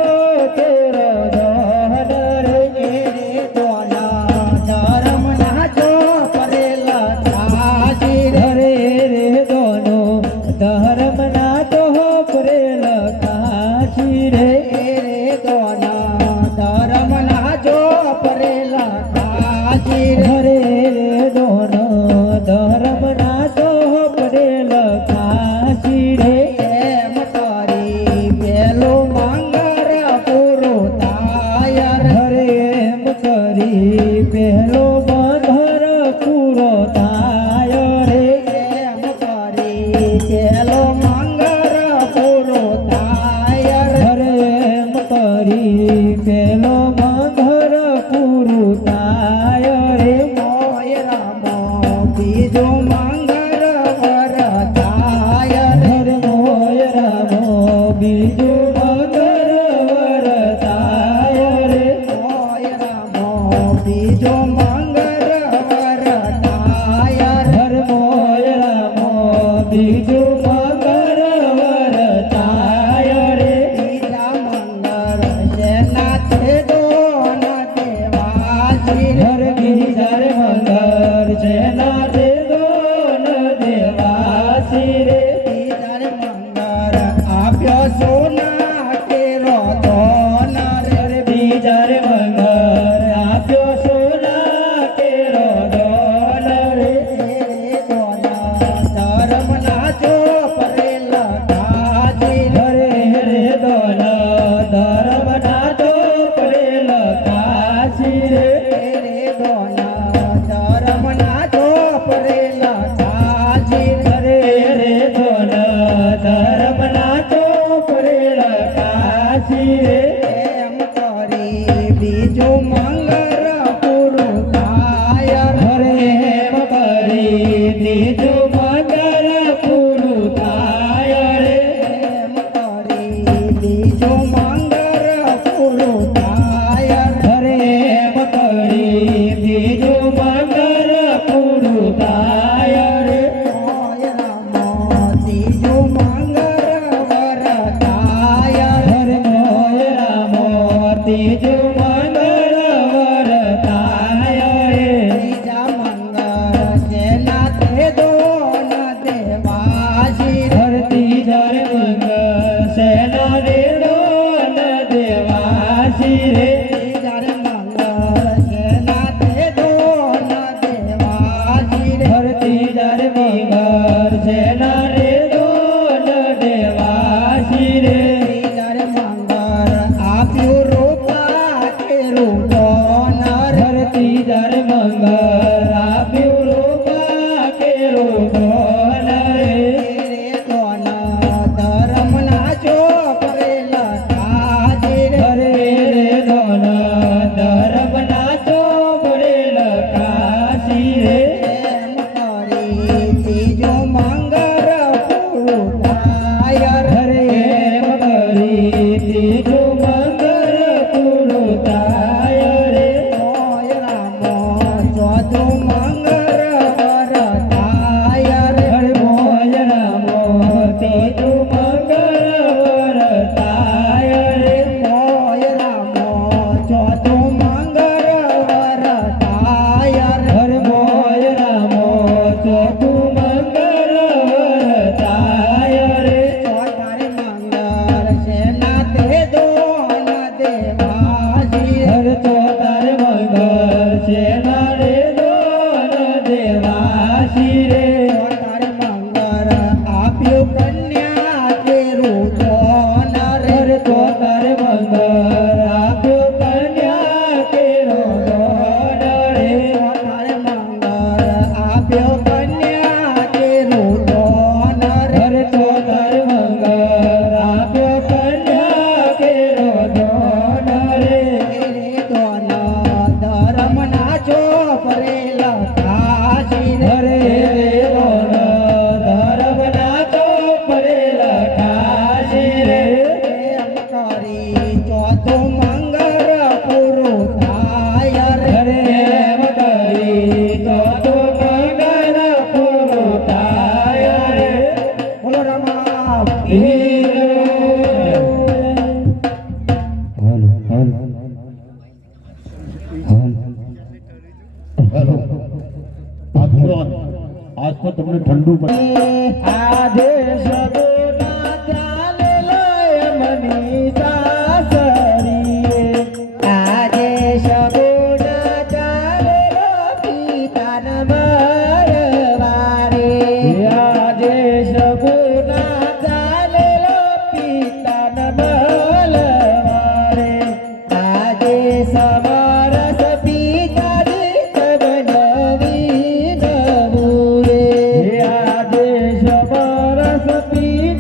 के रुदन रे दोना धर्म नाचो परेला काशी रे रे दोनो धर्म नाचो परेला काशी रे धर्म नाचो परेला काशी रे दोनो धर्म नाचो परेला काशी रे एम तारी पेलो मंगर पुरो तायर हरे एम करी पेलो बंधर पुरो तायर रे एम करी पेलो मंगर पुरो तायर हरे एम करी पेलो मंगर पुरु ताय रे मोय राम बीजो मंगर वरताय रे मोय राम बीजो मंगर वरताय रे मोय राम बीजो मंगर वरताय रे मोय राम बीजो मंगर वरताय रे बीजा मंगर सेना ते दोन देवासी हर बीजर मंगर सेना ते दोन देवासी रे बीजर मंगर आप्यो सोना केरो दोन रे बीजर मंगर आप्यो सोना केरो दोन रे दोना धर्म नाचो परेला काजी हरे रे दोना धर्म नाचो परेला काशी रे दोना धर्म नाचो परेला काशी हरे रे दोना धर्म नाचो परेला काशी रे एम करी बीजो मंगर पुरु तायर हरे एम करी बीजो मंगर पुरु तायर रे एम करी बीजो मंगर पुरु तायर हरे एम करी बीजो मंगर पुरु तायर रे मोय राम तीजो मंगर वरतायर हरे मोय राम तीजो मंगर वरतायर रे तीजा मंगर सेना ते दोन देवासी हर तीजर मंगर सेना रे दोन देवासी रे तीजर मंगर सेना ते दोन देवासी रे हर तीजर मंगर सेना रे दोन देवासी रे तीजर मंगर आप्यो रूपा के रुदन हर तीजर मंगर आप्यो रूपा के रुदन रे दोन धर्म नाचो परेला काजी रे दोन धर्म नाचो परेला काशी रे एम करी तीजो मंगर पुरु तायर हरे एम करी तीजो मंगर पुरु तायर रे मोय राम ચોથું મંગળવાર થાય રે મોયરામો ત્રીજું મંગળવાર થાય રે મોયરામો ચોથું મંગળવાર થાય રે મોયરામો ચોથું મંગળવાર થાય રે ચોથારે મંગળ શેના તે દોન દેવાસી હર ચોથારે મંગળ શેના રે દોન દેવાસી રે ચોથારે મંગળ આપ્યું કન્યા તેરું ધન રે ચોથારે મંગળ આપ્યું કન્યા તેરું ધન રે ચોથારે મંગળ આપ્યું કન્યા તેરું ધન રે ચોથારે મંગળ આપ્યું કન્યા તેરું ધન રે ધન ધર્મ ના ચોપ રે લખાશી રે ધર્મ ના ચોપ રે લખાશી રે એમ કરી ચોથું મંગળ પૂરું થાય રે એમ કરી ચોથું મંગળ પૂરું થાય રે બોલો રમા હેલો આજ તો તમને ઠંડુ પડે આજે સગુના ચાલેલા મની સાસરી આજે સગુના ચાલેલા પિતાન મરવારે આજે સગુના ચાલેલા પિતાન મરવારે આજે સમરસ પિતાજી સબનવી નવું રે આજે સમરસ પિતા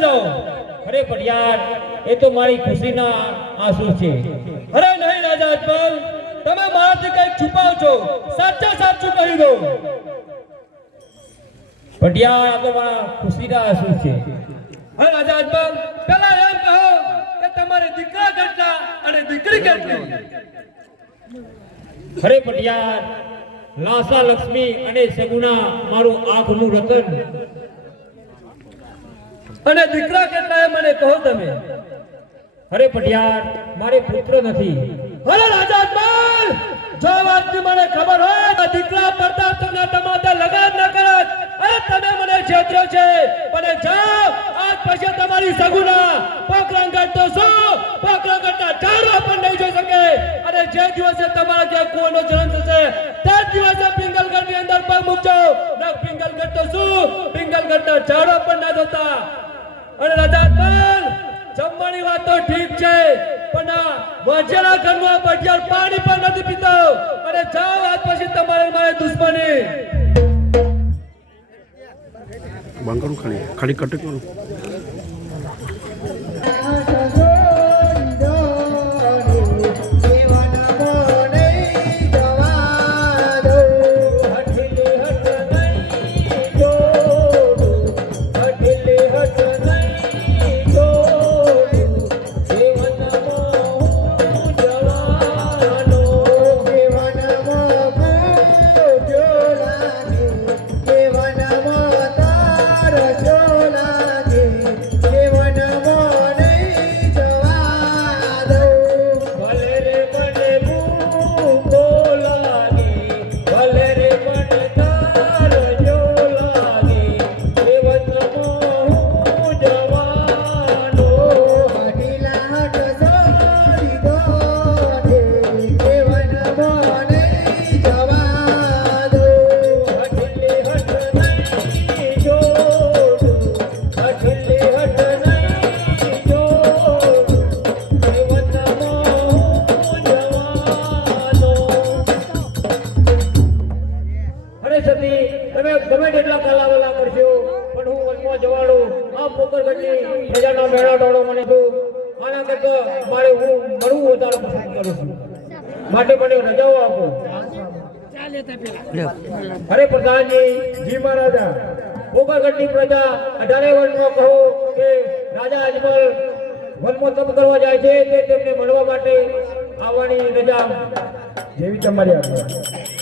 સમજાવો. અરે પટિયાર એ તો મારી ખુશીના આંસુ છે. અરે નહીં રાજા અજમલ, તમે મારાથી કંઈક છુપાવ છો. સાચું કહી દો. પટિયાર આ તો મારા ખુશીના આંસુ છે. હવે રાજા અજમલ, પહેલા એમ કહો કે તમારે દીકરા કેટલા અને દીકરી કેટલી? અરે પટિયાર લાસા લક્ષ્મી અને સગુણા મારું આંખનું રતન. અને દીકરા કેટલા એ મને કહો તમે. અરે પટિયાર મારે પુત્ર નથી. અરે રાજા અજમલ, જો આ વાતની મને ખબર હોય તો દીકરા પડતા તમને તમારા લગન ન કરત. અરે તમે મને છેતરો છે. પણ જાઓ, આજ પછી તમારી સગુના પોકરંગટ તો શું, પોકરંગટના ઝાડવા પણ નહીં જોઈ શકે. અને જે દિવસે તમારા ઘેર કુંવરનો જન્મ થશે તે જ દિવસે પિંગલગઢની અંદર પગ મૂકજો. ન પિંગલગઢ તો શું, પિંગલગઢના ઝાડવા પણ ના જોતા. અને રાજા અજમલ, જમવાની વાત તો ઠીક છે, પણ આ વજેરા ઘરનું આ પટિયાર પાણી પણ નથી પીતો. અને જાઓ, આજ પછી તમારે મારે દુશ્મની. બંધ કરું ખાલી કટ કરું. તમે ગમે તેટલા કલાવલા કરશો પણ હું વનમાં જવાનું આ પોકરગઢની પ્રજાનો મેળા ડાળો મને છું. આના કરતા મારે હું મળવું વધારે પસંદ કરું છું. માટે મને રજાઓ આપો. અરે પ્રધાનજી, જી મહારાજા, પોકરગઢની પ્રજા 18 વર્ષમાં કહો કે રાજા અજમલ વનમાં તપ કરવા જાય છે તે તેમને મળવા માટે આવવાની રજા જેવી તમારી આજ્ઞા.